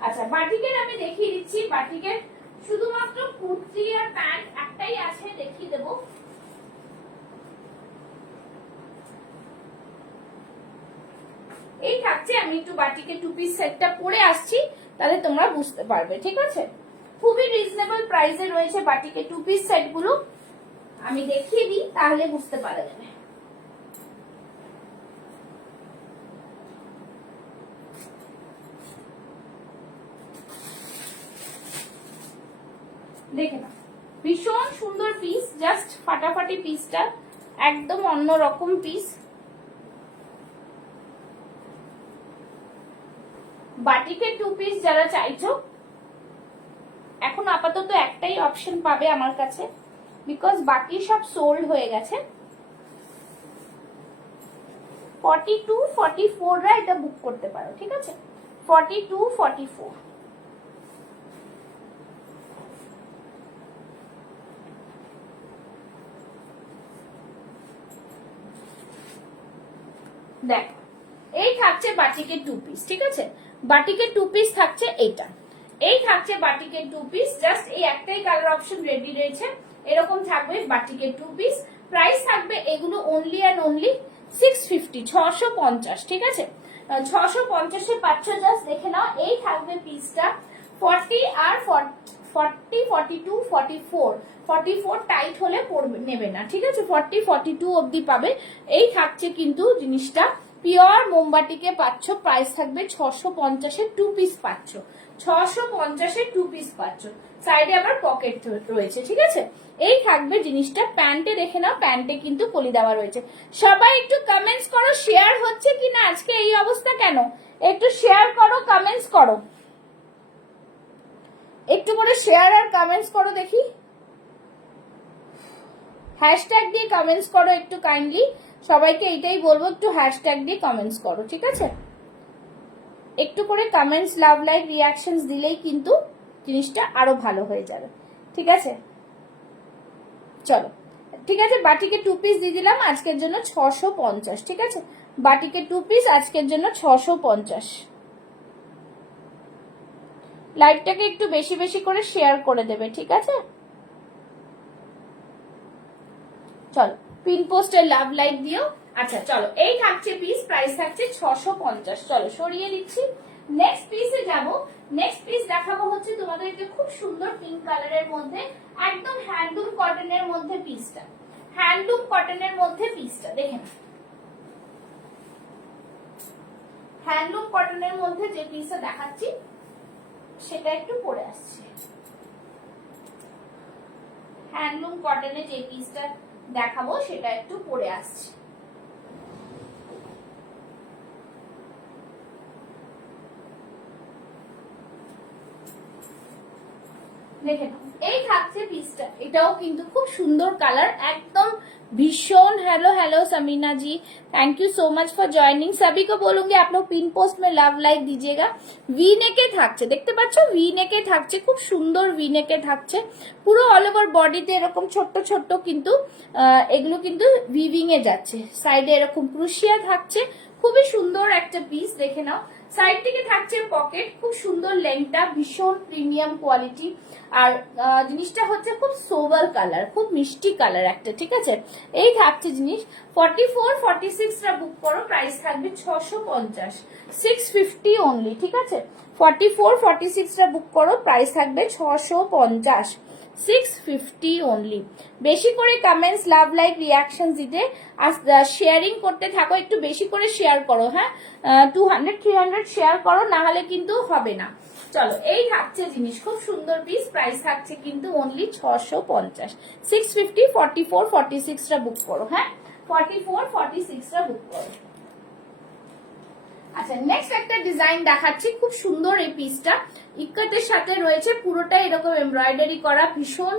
আচ্ছা বাটিকের আমি দেখিয়ে দিচ্ছি, বাটিকের শুধুমাত্র কুর্তি আর প্যান্ট একটাই আছে, দেখিয়ে দেবো। এই থাকছে, আমি একটু বাটিকে 2 পিস সেটটা পরে আসছি, তাহলে তোমরা বুঝতে পারবে, ঠিক আছে? খুবই রিজনেবল প্রাইসে রয়েছে বাটিকে 2 পিস সেট গুলো, আমি দেখিয়ে দিই তাহলে বুঝতে পারা যাবে। দেখে না, ভীষণ সুন্দর পিস, জাস্ট ফাটাফাটি পিসটা, একদম অন্যরকম পিস। বাটিকের 2 পিস যারা চাইছো, এখন এখন আপাতত একটাই অপশন পাবে আমার কাছে, বিকজ বাকি সব সোল্ড হয়ে গেছে। 42, 44 রা এটা বুক করতে পারো, ঠিক আছে? 42, 44। দেখ, এই থাকছে বাটিকের 2 পিস, ঠিক আছে? বাটিকের 2 পিস থাকছে এইটা, এই থাকছে বাটিকের 2 পিস। জাস্ট এই একটাই কালার অপশন রেডি রয়েছে, এরকম থাকবে বাটিকের 2 পিস। প্রাইস থাকবে এগুলো অনলি অ্যান্ড অনলি 650, 650, ঠিক আছে? 650-এ পাচ্ছ। জাস্ট দেখে নাও, এই থাকবে পিসটা 40 আর 40, 42, 44, 44 টাইট হলে পড়বে, নেবে না, ঠিক আছে? 40, 42 অবধি পাবে। এই থাকছে কিন্তু জিনিসটা পিওর মোমবাটিকে পাচ্ছ। প্রাইস থাকবে 650-এ 2 পিস পাচ্ছ, 650-এ 2 পিস পাচ্ছ। সাইডে আবার পকেট রয়েছে, ঠিক আছে? এই থাকবে জিনিসটা। প্যান্টে দেখে নাও, প্যান্টে কিন্তু কলি দেওয়া রয়েছে। সবাই একটু কমেন্টস করো শেয়ার হচ্ছে কিনা, আজকে এই অবস্থা কেন? একটু শেয়ার করো, কমেন্টস করো, একটু করে শেয়ার আর কমেন্টস করো দেখি। হ্যাশট্যাগ দিয়ে কমেন্টস করো একটু কাইন্ডলি, সবাইকে এইটাই বলবো, একটু হ্যাশট্যাগ দিয়ে কমেন্টস করো, ঠিক আছে? একটু করে কমেন্টস, লাভ, লাইক, রিয়াকশনস দিলেই কিন্তু জিনিসটা আরো ভালো হয়ে যাবে, ঠিক আছে? চলো, ঠিক আছে, বাটিকে 2 পিস দিয়ে দিলাম আজকের জন্য 650, ঠিক আছে? বাটিকে 2 পিস আজকের জন্য 650। লাইভটাকে একটু বেশি বেশি করে শেয়ার করে দেবে, ঠিক আছে? চলো, পিন পোস্টে লাভ লাইক দিও। আচ্ছা চলো, এই থাকছে পিস, প্রাইস থাকছে 650। চলো সরিয়ে দিচ্ছি, নেক্সট পিসে যাব। নেক্সট পিস দেখাবো হচ্ছে তোমাদেরকে খুব সুন্দর পিঙ্ক কালারের মধ্যে, একদম হ্যান্ডলুম কটনের মধ্যে পিসটা, হ্যান্ডলুম কটনের মধ্যে পিসটা দেখে না। হ্যান্ডলুম কটনের মধ্যে যে পিসটা দেখাচ্ছি সেটা একটু পরে আসছে। হ্যান্ডলুম কটনে যে পিসটা দেখাবো সেটা একটু পরে আসছে। দেখে নাও, এই থাকছে পিসটা, এটাও কিন্তু খুব সুন্দর কালার, একদম भीषण। Hello hello Samina ji, thank you so much for joining. सभी को बोलूंगी आप लोग पिन पोस्ट में लव लाइक दीजिएगा। ভি নেকে থাকছে, দেখতে পাচ্ছ ভি নেকে থাকছে, খুব সুন্দর ভি নেকে থাকছে, পুরো অল ওভার বডিতে এরকম ছোট্ট ছোট্ট কিন্তু এগুলো কিন্তু ভিভিং এ যাচ্ছে। সাইডে এরকম ক্রুশিয়া থাকছে, খুবই সুন্দর একটা পিস, দেখে নাও। সাইড থেকে থাকছে পকেট, খুব সুন্দর লেংটা, ভীষণ প্রিমিয়াম কোয়ালিটি। আর জিনিসটা হচ্ছে খুব সোবার কালার, খুব মিষ্টি কালার একটা, ঠিক আছে? এই থাকছে জিনিস। 44, 46 রা বুক করো, প্রাইস থাকবে 650, 650 অনলি, ঠিক আছে? 44, 46 রা বুক করো, প্রাইস থাকবে 650, 650 অনলি। বেশি করে কমেন্টস, লাভ, লাইক, রিয়াকশন দিতে আর শেয়ারিং করতে থাকো, একটু বেশি করে শেয়ার করো, হ্যাঁ? 200, 300 শেয়ার করো, না হলে কিন্তু হবে না। চলো, এই থাকছে জিনিস, খুব সুন্দর পিস, প্রাইস থাকছে কিন্তু অনলি 650, 650, 44, 46 রা বুক করো, হ্যাঁ? 44, 46 রা বুক করো। আচ্ছা, নেক্সট একটা ডিজাইন দেখাচ্ছি, খুব সুন্দর এই পিসটা, ইক্কাতের সাথে রয়েছে, পুরোটাই এরকম এমব্রয়ডারি করা, ভীষণ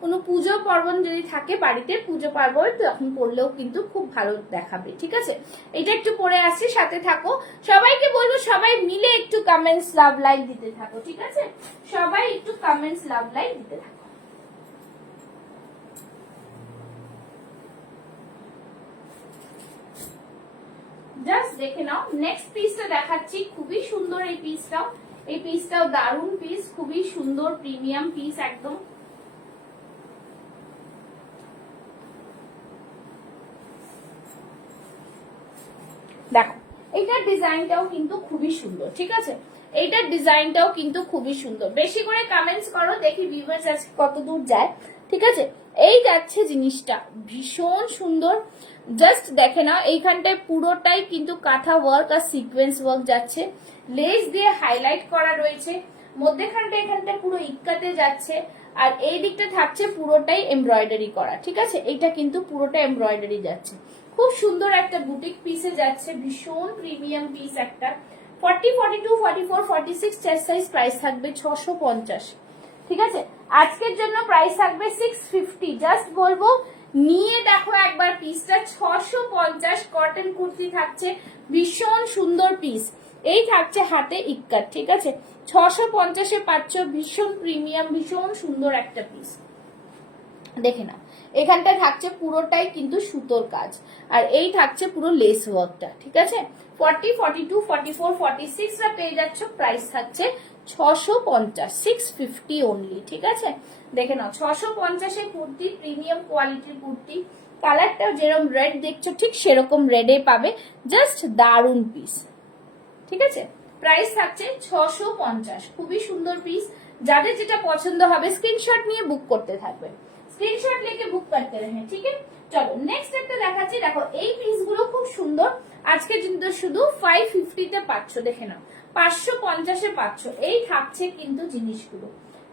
কোনো পুজো পার্বণ যদি থাকে বাড়িতে, পুজো পার্বণ তখন পরলেও কিন্তু খুব ভালো দেখাবে, ঠিক আছে? এটা একটু পরে আসছি, সাথে থাকো। সবাইকে বলবো সবাই মিলে একটু কমেন্টস, লাভ, লাইক দিতে থাকো, ঠিক আছে? সবাই একটু কমেন্টস, লাভ, লাইক দিতে থাকো। জাস্ট দেখে নাও, নেক্সট পিসটা দেখাচ্ছি, খুবই সুন্দর এই পিসটাও, এই পিসটাও দারুণ পিস, খুবই সুন্দর প্রিমিয়াম পিস একদম। দেখো, এইটার ডিজাইনটাও কিন্তু খুবই সুন্দর, ঠিক আছে? এইটার ডিজাইনটাও কিন্তু খুবই সুন্দর। বেশি করে কমেন্টস করো, দেখি ভিউয়ার্স আজকে কত দূর যায়, ঠিক আছে? এই যাচ্ছে জিনিসটা, ভীষণ সুন্দর। জাস্ট দেখে নাও, এইখানটায় পুরোটাই কিন্তু কাঁথা ওয়ার্ক আর সিকোয়েন্স ওয়ার্ক যাচ্ছে, লেস দিয়ে হাইলাইট করা রয়েছে, মধ্যেখানটা এখানটা পুরো ইক্কাতে যাচ্ছে, আর এই দিকটা থাকছে পুরোটাই এমব্রয়ডারি করা, ঠিক আছে? এইটা কিন্তু পুরোটা এমব্রয়ডারি যাচ্ছে, খুব সুন্দর একটা বুটিক পিসে যাচ্ছে, ভীষণ প্রিমিয়াম পিস একটা। 40, 42, 44, 46 চেস্ট সাইজ, প্রাইস থাকবে 650, ঠিক আছে, আজকের জন্য প্রাইস থাকবে 650। জাস্ট বলবো নিয়ে দেখো একবার পিসটা। 650 কটন কুর্তি থাকছে, ভীষণ সুন্দর পিস। এই থাকছে হাতে ইক্কাত, ঠিক আছে, 650-এ পাচ্ছ, ভীষণ প্রিমিয়াম, ভীষণ সুন্দর একটা পিস। দেখে নাও, এখানটা থাকছে পুরোটাই কিন্তু সুতোর কাজ, আর এই থাকছে পুরো লেস ওয়ার্কটা, ঠিক আছে। 40, 42, 44, 46 পেয়ে যাচ্ছ, প্রাইস থাকছে 650, 650 অনলি, ঠিক আছে। দেখে নাও 650-এর কুর্তি, প্রিমিয়াম কোয়ালিটির কুর্তি। কালারটাও যেরকম রেড দেখছো ঠিক সেরকম রেডে পাবে, জাস্ট দারুন পিস, ঠিক আছে। প্রাইস থাকছে 650, খুবই সুন্দর পিস। যাদের যেটা পছন্দ হবে স্ক্রিনশট নিয়ে বুক করতে থাকবে, স্ক্রিনশট लेके বুক করতে রহে, ঠিক আছে। চলো নেক্সট একটা দেখাচ্ছি। দেখো এই পিসগুলো খুব সুন্দর, আজকে কিন্তু শুধু 550-তে পাচ্ছ। দেখে নাও 550-এ পাচ্ছ। এই থাকছে কিন্তু জিনিসগুলো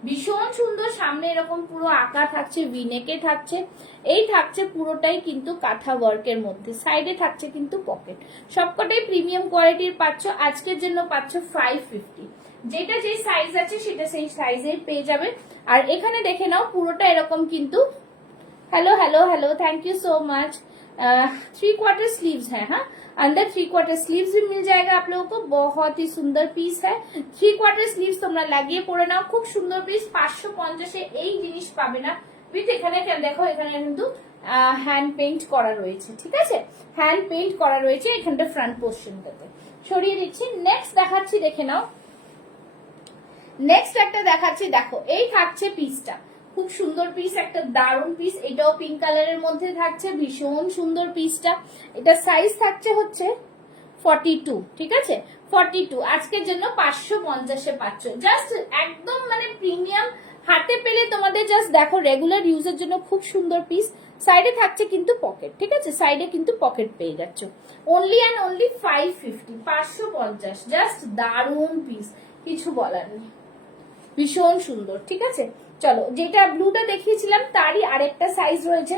ভীষণ সুন্দর, সামনে এরকম পুরো আঁকা থাকছে, ভিনেকে থাকছে, এই থাকছে পুরোটাই কিন্তু কাঁথা ওয়ার্কের মধ্যে, সাইডে থাকছে কিন্তু পকেট, সবকটাই প্রিমিয়াম কোয়ালিটির পাচ্ছ। আজকের জন্য পাচ্ছ 550, যেটা যে সাইজ আছে সেটা সেই সাইজের পেয়ে যাবে। আর এখানে দেখে নাও পুরোটা এরকম কিন্তু, hello hello hello, thank you so much. 3/4 sleeves है, हाँ अंदर 3/4 स्लीव्स भी मिल जाएगा आप लोगों को। बहुत ही सुंदर पीस है, 3/4 স্লিভস তোমরা লাগিয়ে পরে নাও, খুব সুন্দর পিস। 550-এ এই জিনিস পাবে না উইথ, এখানে দেখো এখানে কিন্তু হ্যান্ড পেইন্ট করা রয়েছে, ঠিক আছে, হ্যান্ড পেইন্ট করা রয়েছে এখানটা ফ্রন্ট পোর্শনটাতে। সরিয়ে দিচ্ছি, নেক্সট দেখাচ্ছি, দেখে নাও নেক্সট একটা দেখাচ্ছি। দেখো এই থাকছে পিসটা, খুব সুন্দর পিস, একটা দারুন পিস। এটাও পিঙ্ক কালারের মধ্যে থাকছে, ভীষণ সুন্দর পিসটা। এটা সাইজ থাকছে হচ্ছে 42, ঠিক আছে, 42। আজকের জন্য 550-এ পাচ্ছ, জাস্ট একদম মানে প্রিমিয়াম। হাতে পেলে তোমাদের জাস্ট দেখো রেগুলার ইউজের জন্য খুব সুন্দর পিস। সাইডে থাকছে কিন্তু পকেট, ঠিক আছে, সাইডে কিন্তু পকেট পেয়ে যাচ্ছ। অনলি অ্যান্ড অনলি 550, 550, জাস্ট দারুন পিস, কিছু বলার নেই, ভীষণ সুন্দর, ঠিক আছে। চলো যেটা ব্লুটা দেখিয়েছিলাম তারই আরেকটা সাইজ রয়েছে,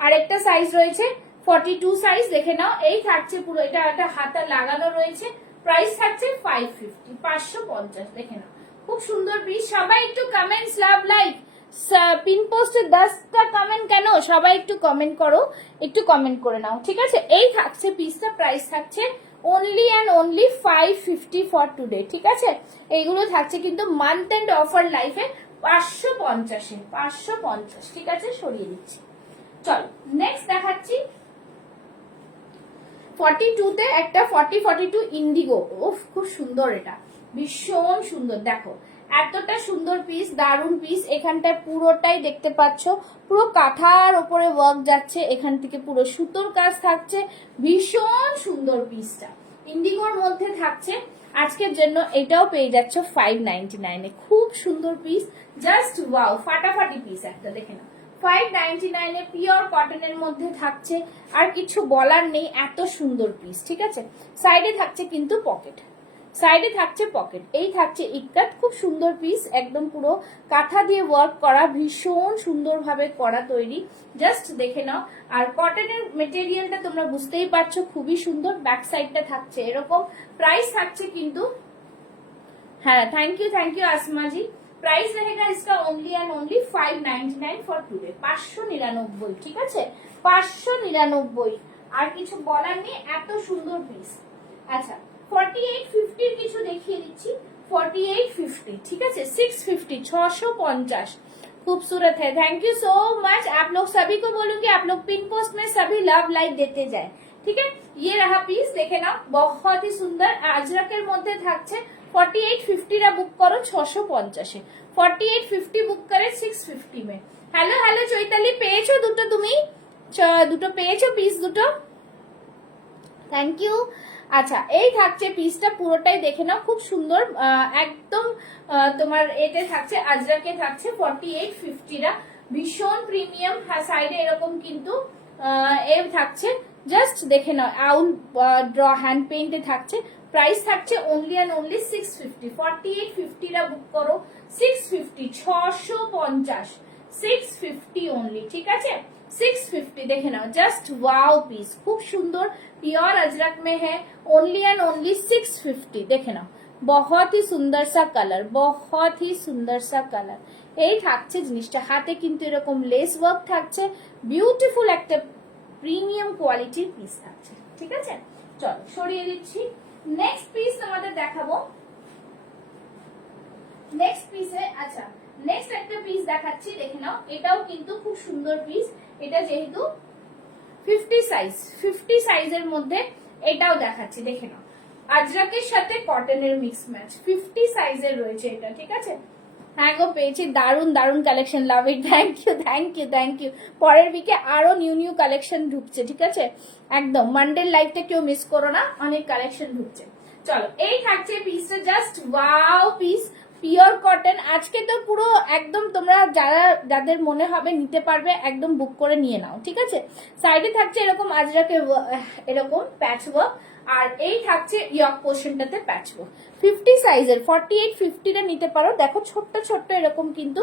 আরেকটা সাইজ রয়েছে 42 সাইজ, দেখে নাও। এই থাকছে পুরো, এটা একটা হাতা লাগানো রয়েছে, প্রাইস থাকছে 550, 550, দেখে নাও, খুব সুন্দর পিস। সবাই একটু কমেন্টস, লাভ, লাইক, পিন পোস্টে 10টা কমেন্ট কেন, সবাই একটু কমেন্ট করো, একটু কমেন্ট করে নাও, ঠিক আছে। এই থাকছে পিসটা, প্রাইস থাকছে only and only 550 for today, ঠিক আছে। এইগুলো থাকছে কিন্তু মান্থ এন্ড অফার লাইফে 550-এ, 550, ঠিক আছে। সরিয়ে দিচ্ছি, চলো নেক্সট দেখাচ্ছি। 42-তে একটা 42 ইন্ডিগো, ওফ খুব সুন্দর, এটা ভীষণ সুন্দর। দেখো এতটা সুন্দর পিস, দারুন পিস। এখানটা পুরোটাই দেখতে পাচ্ছ পুরো কাঁথার ওপরে ওয়ার্ক যাচ্ছে, এখান থেকে পুরো সুতোর কাজ থাকছে, ভীষণ সুন্দর পিসটা ইন্ডিগোর মধ্যে থাকছে। আজকের জন্য এটাও পেয়ে যাচ্ছ 599-এ, খুব সুন্দর পিস, জাস্ট ওয়াও, ফাটাফাটি পিস একটা, দেখে না 599-এ পিওর কটনের মধ্যে থাকছে, আর কিছু বলার নেই, এত সুন্দর পিস, ঠিক আছে। সাইডে থাকছে কিন্তু পকেট, সাইডে থাকছে পকেট, এই থাকছে ইক্কাত, খুব সুন্দর পিস, একদম পুরো কাঁথা দিয়ে ওয়ার্ক করা, ভীষণ সুন্দর ভাবে করা তৈরি, জাস্ট দেখে নাও। আর কটনের মেটেরিয়ালটা তোমরা বুঝতেই পারছো, খুবই সুন্দর। ব্যাক সাইডটা থাকছে এরকম, প্রাইস থাকছে কিন্তু, হ্যাঁ থ্যাংক ইউ আসমাজি। প্রাইস रहेगा इसका only and only 599 for today, 599, ঠিক আছে, 599, আর কিছু বলার নেই, এত সুন্দর পিস। আচ্ছা 4850 কিছু দেখিয়ে দিচ্ছি, 4850, ঠিক আছে, 650, 650, खूबसूरत है। थैंक यू सो मच, आप लोग सभी को बोलूंगी, आप लोग पिन पोस्ट में सभी लव लाइक देते जाए, ठीक है। ये रहा पीस, देखे ना, बहुत ही सुंदर আজরাকের মধ্যে থাকছে। 4850 বুক করো 650-এ, 4850 বুক করে 650 में। হ্যালো হ্যালো চৈতালি, পেয়েছো দুটো তুমি? দুটো পেয়েছো পিস দুটো, থ্যাংক ইউ। আচ্ছা এই থাকছে পিসটা পুরোটাই, দেখে নাও, খুব সুন্দর, একদম তোমার এতে থাকছে আজরাকে থাকছে 4850-রা, ভীষণ প্রিমিয়াম। সাইডে এরকম কিন্তু এ থাকছে, জাস্ট দেখে নাও, আউল ড্র হ্যান্ড পেইন্টে থাকছে। প্রাইস থাকছে অনলি অ্যান্ড অনলি 650, 4850-রা বুক করো 650, 650, 650 অনলি, ঠিক আছে, 650, দেখে নাও, জাস্ট ওয়াও পিস, খুব সুন্দর, পিওর अजरक में है, ओनली एंड ओनली 650, দেখে নাও, बहुत ही সুন্দর সা কালার, बहुत ही সুন্দর সা কালার। এই থাকছে জিনিসটা, হাতে কিন্তু এরকম লেস ওয়ার্ক থাকছে, বিউটিফুল একটা প্রিমিয়াম কোয়ালিটির পিস থাকছে। ঠিক আছে, চলো সরিয়ে দিচ্ছি। নেক্সট পিস তোমাদের দেখাবো। নেক্সট পিসে, আচ্ছা নেক্সট একটা পিস দেখাচ্ছি, দেখে নাও। এটাও কিন্তু খুব সুন্দর পিস। এটা যেহেতু 50 সাইজ, 50 সাইজের মধ্যে এটাও দেখাচ্ছি, দেখে নাও। আজরাকের সাথে কটনের মিক্স ম্যাচ, 50 সাইজের রয়েছে এটা। ঠিক আছে, হ্যাঁ গো পেয়েছি, দারুন দারুন collection, love it, thank you thank you thank you. পরের উইকে আরো নিউ নিউ কালেকশন ঢুকছে। ঠিক আছে, একদম মানডের লাইভটা কেউ মিস করো না, অনেক কালেকশন ঢুকছে। চলো, এই থাকছে পিসটা, just wow piece, pure cotton. আজকে তো পুরো একদম তোমরা যাদের মনে হবে নিতে পারবে, একদম বুক করে নিয়ে নাও। ঠিক আছে, সাইডে থাকছে এরকম আজরাকে এরকম প্যাচ ওয়ার্ক, আর এই থাকছে ইয়ক পোর্শনটাতে প্যাচ ওয়ার্ক। 50 সাইজের 48 50 টা নিতে পারো। দেখো ছোট্ট ছোট্ট এরকম কিন্তু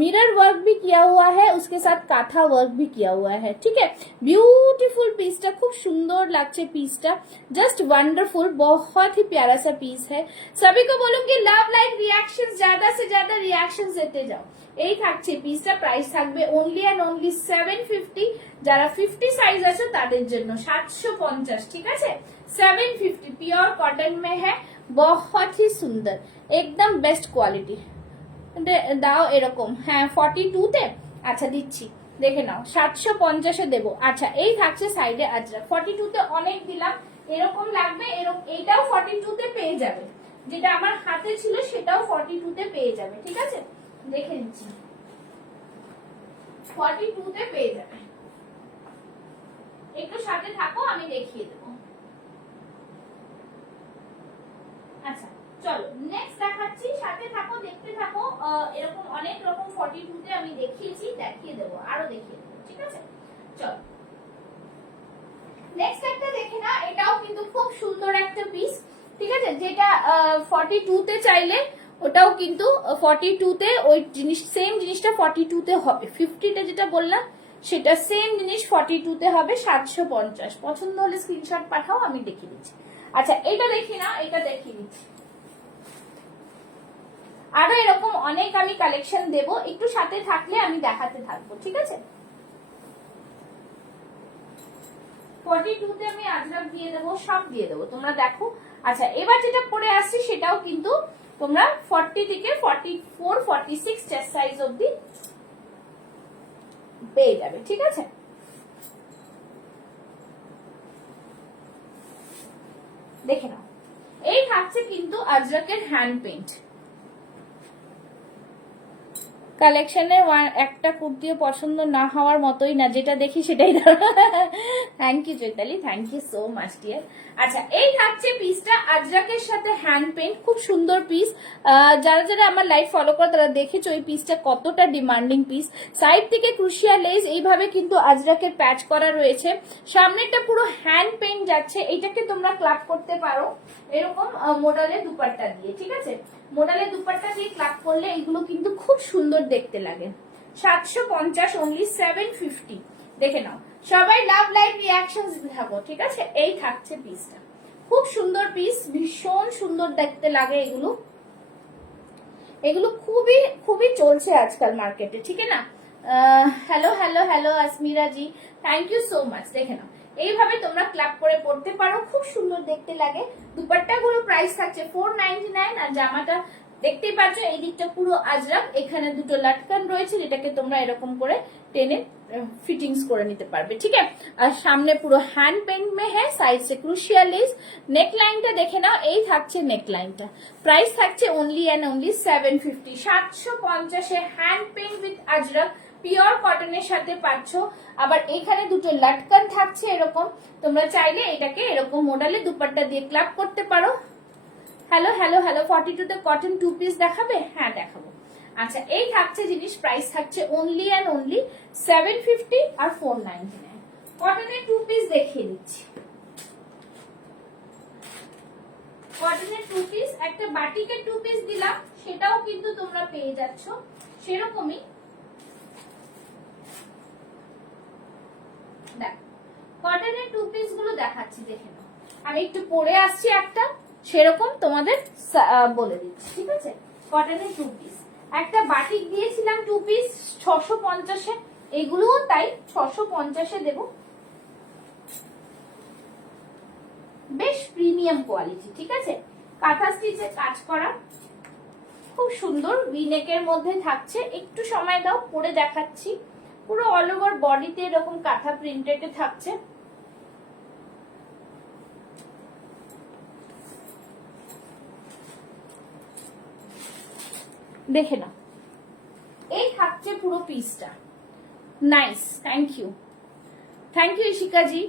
मिरर वर्क भी किया हुआ है, उसके साथ काथा वर्क भी किया हुआ है। ठीक है, ब्यूटीफुल पीसটা খুব সুন্দর লাগছে, पीसটা जस्ट वंडरफुल, बहुत ही प्यारा सा पीस है। सभी को बोलूंगी लव लाइक रिएक्शन, ज्यादा से ज्यादा रिएक्शन देते जाओ। এই থাকছে পিসটা, প্রাইস থাকবে অনলি এন্ড অনলি 750। যারা 50 সাইজ আছে তাদের জন্য 750। ঠিক আছে, 750 प्योर कॉटन में है, बहुत ही सुंदर, एकदम बेस्ट क्वालिटी। দাও এরকম, হ্যাঁ 42 তে, আচ্ছা দিচ্ছি, দেখে নাও 750-এ দেবো। আচ্ছা, এই থাকছে সাইডে আজরাক, 42 তে অনেক দিলাম, এরকম লাগবে, এরকম এইটাও 42 তে পেয়ে যাবে, যেটা আমার হাতে ছিল সেটাও 42 তে পেয়ে যাবে। ঠিক আছে, দেখে নিচ্ছি, 42 তে পেয়ে যাবে। একটু সাথে থাকো, আমি দেখিয়ে দেবো। আচ্ছা চলো নেক্সট দেখাচ্ছি, সাথে থাকো, দেখতে থাকো। এরকম অনেক রকম 42 তে আমি দেখিয়েছি, দেখিয়ে দেবো, আরো দেখিয়ে দেবো। ঠিক আছে, চলো নেক্সট একটা দেখে না। এটাও কিন্তু খুব সুন্দর একটা পিস। ঠিক আছে, যেটা 42 তে চাইলে ওটাও কিন্তু 42 তে ওই জিনিস, সেম জিনিসটা 42 তে হবে। 50 তে যেটা বললাম সেটা সেম জিনিস 42 তে হবে 750। পছন্দ হলে স্ক্রিনশট পাঠাও, আমি দেখিয়ে দিচ্ছি। আচ্ছা এটা দেখি না, এটা দেখিয়ে দিচ্ছি। আরো এরকম অনেক আমি কালেকশন দেব, একটু সাথে থাকলে আমি দেখাতে থাকবো। ঠিক আছে, 42 তে আমি আজরাক দিয়ে দেবো, সব দিয়ে দেবো, তোমরা দেখো। আচ্ছা এবার যেটা পরে আসছি সেটাও কিন্তু তোমরা 40 থেকে 44 46 চেস্ট সাইজ অবধি পেয়ে যাবে। ঠিক আছে, দেখে নাও। এই থাকছে কিন্তু আজরাকের হ্যান্ড পেইন্ট কালেকশনে, একটা কুর্তিও পছন্দ না হওয়ার মতোই না, যেটা দেখি সেটাই ধরো। Thank you Chaitali, thank you so much dear. আচ্ছা এই থাকছে পিসটা আজরাকের সাথে হ্যান্ড পেইন্ট, খুব সুন্দর পিস। যারা যারা আমার লাইভ ফলো করে তারা দেখেছো এই পিসটা কতটা ডিমান্ডিং পিস। সাইড থেকে ক্রুশিয়া লেস এইভাবে কিন্তু আজরাকের প্যাচ করা রয়েছে, সামনেটা পুরো হ্যান্ড পেইন্ট যাচ্ছে। এইটাকে তোমরা ক্লাব করতে পারো এরকম মোডালের দুপাট্টা দিয়ে। ঠিক আছে, মোডালের দুপাট্টা দিয়ে ক্লাব করলে এগুলো কিন্তু খুব সুন্দর দেখতে লাগে। 750 অনলি 750। দেখে নাও, সবাই লাভ লাইভ রিয়াকশন থাকো। ঠিক আছে, এই থাকছে পিসটা, খুব সুন্দর পিস, ভীষণ সুন্দর দেখতে লাগে এগুলো। এগুলো খুবই খুবই চলছে আজকাল মার্কেটে। ঠিক আছে না, hello hello hello Asmira ji, thank you so much. দেখে নাও, এইভাবে তোমরা ক্লাব করে পড়তে পারো, খুব সুন্দর দেখতে লাগে। দুপাট্টা গুলো প্রাইস থাকছে 499, আর জামাটা দেখতেই পাচ্ছ এই দিকটা পুরো আজরাক, এখানে দুটো লাটকান রয়েছে যেটাকে তোমরা এরকম করে টেনে ফিটিংস করে নিতে পারবে। ঠিক আছে, আর সামনে পুরো হ্যান্ড পেইন্ট মে হ্যাঁ, সাইড সে ক্রুশিয়াল লেস। নেক লাইনটা দেখে নাও, এই থাকছে নেক লাইনটা, প্রাইস থাকছে অনলি এন্ড অনলি 750। 750 এ hand paint with Ajrakh pure কটনের সাথে পাচ্ছ। আবার এখানে দুটো লাটকান থাকছে এরকম, তোমরা চাইলে এটাকে এরকম মডেলে দুপাট্টা দিয়ে ক্লাব করতে পারো। হ্যালো হ্যালো হ্যালো, 42 তে কটন 2 পিস দেখাবে? হ্যাঁ দেখাবো। আচ্ছা এই থাকছে জিনিস, প্রাইস থাকছে অনলি এন্ড অনলি 750 আর 499। কটনের 2 পিস দেখিয়ে দিচ্ছি। কটনের 2 পিস, একটা বাটিকের 2 পিস দিলাম, সেটাও কিন্তু তোমরা পেয়ে যাচ্ছ সেরকমই। দেখ কটনের 2 পিস গুলো দেখাচ্ছি, দেখে নাও। আমি একটু পরে আসছি একটা, সেরকম তোমাদের বলে দিচ্ছি, ঠিক আছে। কটনের 2 পিস, একটা বাটিক দিয়েছিলাম 2 পিস 650-এ, এগুলোও তাই 650-এ দেবো। বেশ প্রিমিয়াম কোয়ালিটি, ঠিক আছে। কাঁথা স্টিচে কাজ করা, খুব সুন্দর ভিনেকের মধ্যে থাকছে। একটু সময় দাও, পরে দেখাচ্ছি। পুরো অল ওভার বডিতে এরকম কাঁথা প্রিন্টেড থাকছে। দেখে নাও, এই থাকছে পুরো পিসটা। Nice, thank you Ishikaji.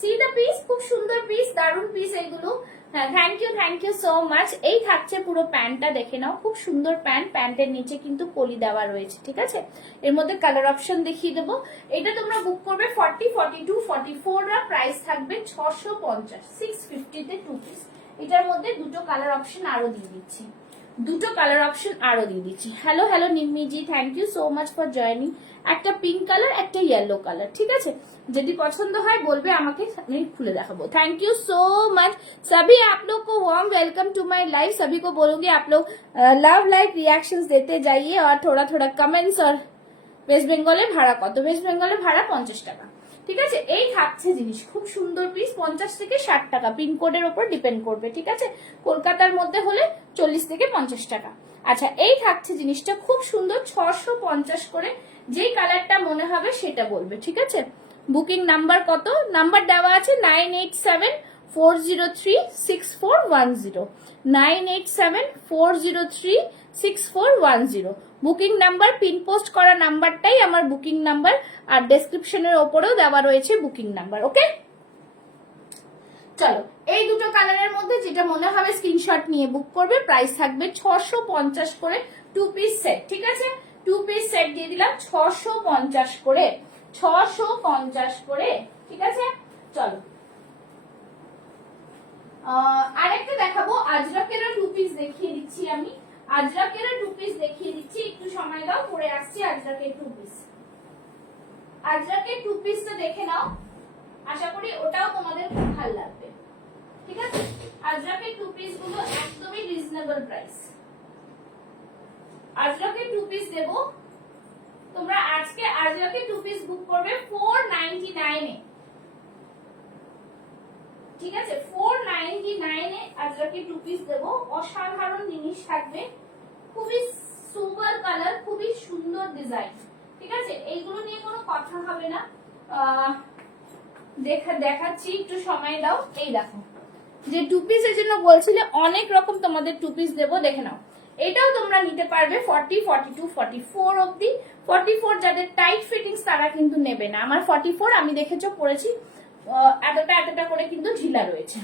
See the piece, খুব সুন্দর পিস, দারুন পিস এগুলো। হ্যাঁ, থ্যাংক ইউ সো মাচ। এই থাকছে পুরো প্যান্টটা, দেখে নাও, খুব সুন্দর প্যান্ট। প্যান্টের নিচে কিন্তু পলি দেওয়া রয়েছে, ঠিক আছে। এর মধ্যে কালার অপশন দেখিয়ে দেবো। এটা তোমরা বুক করবে 40, 42, 44, প্রাইস থাকবে 650, 650-তে 2 পিস। এটার মধ্যে দুটো কালার অপশন আরো দিয়ে দিচ্ছি, hello Nimmiji, thank you so much for joining. একটা পিঙ্ক কালার, একটা येलो কালার, ঠিক আছে। যদি পছন্দ হয় বলবে আমাকে, আমি খুলে দেখাবো। थैंक यू सो मच सभी आप लोग को, warm welcome to my live. सभी को बोलूंगी आप लोग लव लाइक रिएक्शंस देते जाइए और थोड़ा थोड़ा कमेंट्स। और वेस्ट बेंगल भाड़ा कत? वेस्ट बेंगल भाड़ा 50 টাকা, ঠিক আছে। এই থাকছে জিনিস, খুব সুন্দর পিস, 50 থেকে 60 টাকা, পিনকোডের উপর ডিপেন্ড করবে, ঠিক আছে। কলকাতার মধ্যে হলে 40 থেকে 50 টাকা। আচ্ছা, এই থাকছে জিনিসটা খুব সুন্দর, 650 করে। যেই কালারটা মনে হবে সেটা বলবে, ঠিক আছে। বুকিং নাম্বার কত? নাম্বার দেওয়া আছে 9874036410, 9874036410। বুকিং নাম্বার, পিন পোস্ট করা নাম্বারটাই আমার বুকিং নাম্বার, আর ডেসক্রিপশনের ওপরেও দেওয়া রয়েছে বুকিং নাম্বার, ওকে। চলো, এই দুটো কালারের মধ্যে যেটা মনে হবে স্ক্রিনশট নিয়ে বুক করবে। প্রাইস থাকবে 650 করে, 2 পিস সেট, ঠিক আছে। 2 পিস সেট দিয়ে দিলাম 650 করে, 650 করে, ঠিক আছে। চলো, আরেকটা দেখাবো, আজরাকেরও 2 পিস দেখিয়ে দিচ্ছি আমি। আজরাকেরও 2 পিস দেখিয়ে দিচ্ছি, একটু সময় দাও, পরে আসছি। আজরাকের 2 পিস, আজরাকের 2 পিসটা দেখে নাও, আশা করি ওটাও তোমাদের খুব ভালো লাগবে, ঠিক আছে। আজরাকের 2 পিস গুলো একদমই রিজনেবল প্রাইস। আজরাকের 2 পিস দেবো, তোমরা আজকে আজরাকের 2 পিস বুক করবে 499 এ, ঠিক আছে। 499 এ আজরাকের 2 পিস দেবো। অসাধারণ জিনিস থাকবে, খুবই সুপার কালার, খুবই সুন্দর ডিজাইন, ঠিক আছে। এইগুলো নিয়ে কোনো কথা হবে না। দেখাচ্ছি, একটু সময় দাও। এই দেখো, যে 2 পিসের জন্য বলছিলে, অনেক রকম তোমাদের 2 পিস দেবো, দেখে নাও। এটাও তোমরা নিতে পারবে 40, 42, 44 অবধি। 44 যাদের টাইট ফিটিংস তারা কিন্তু নেবে না। আমার 44 আমি দেখেছো পরেছি, এতটা করে কিন্তু ঢিলা রয়েছে।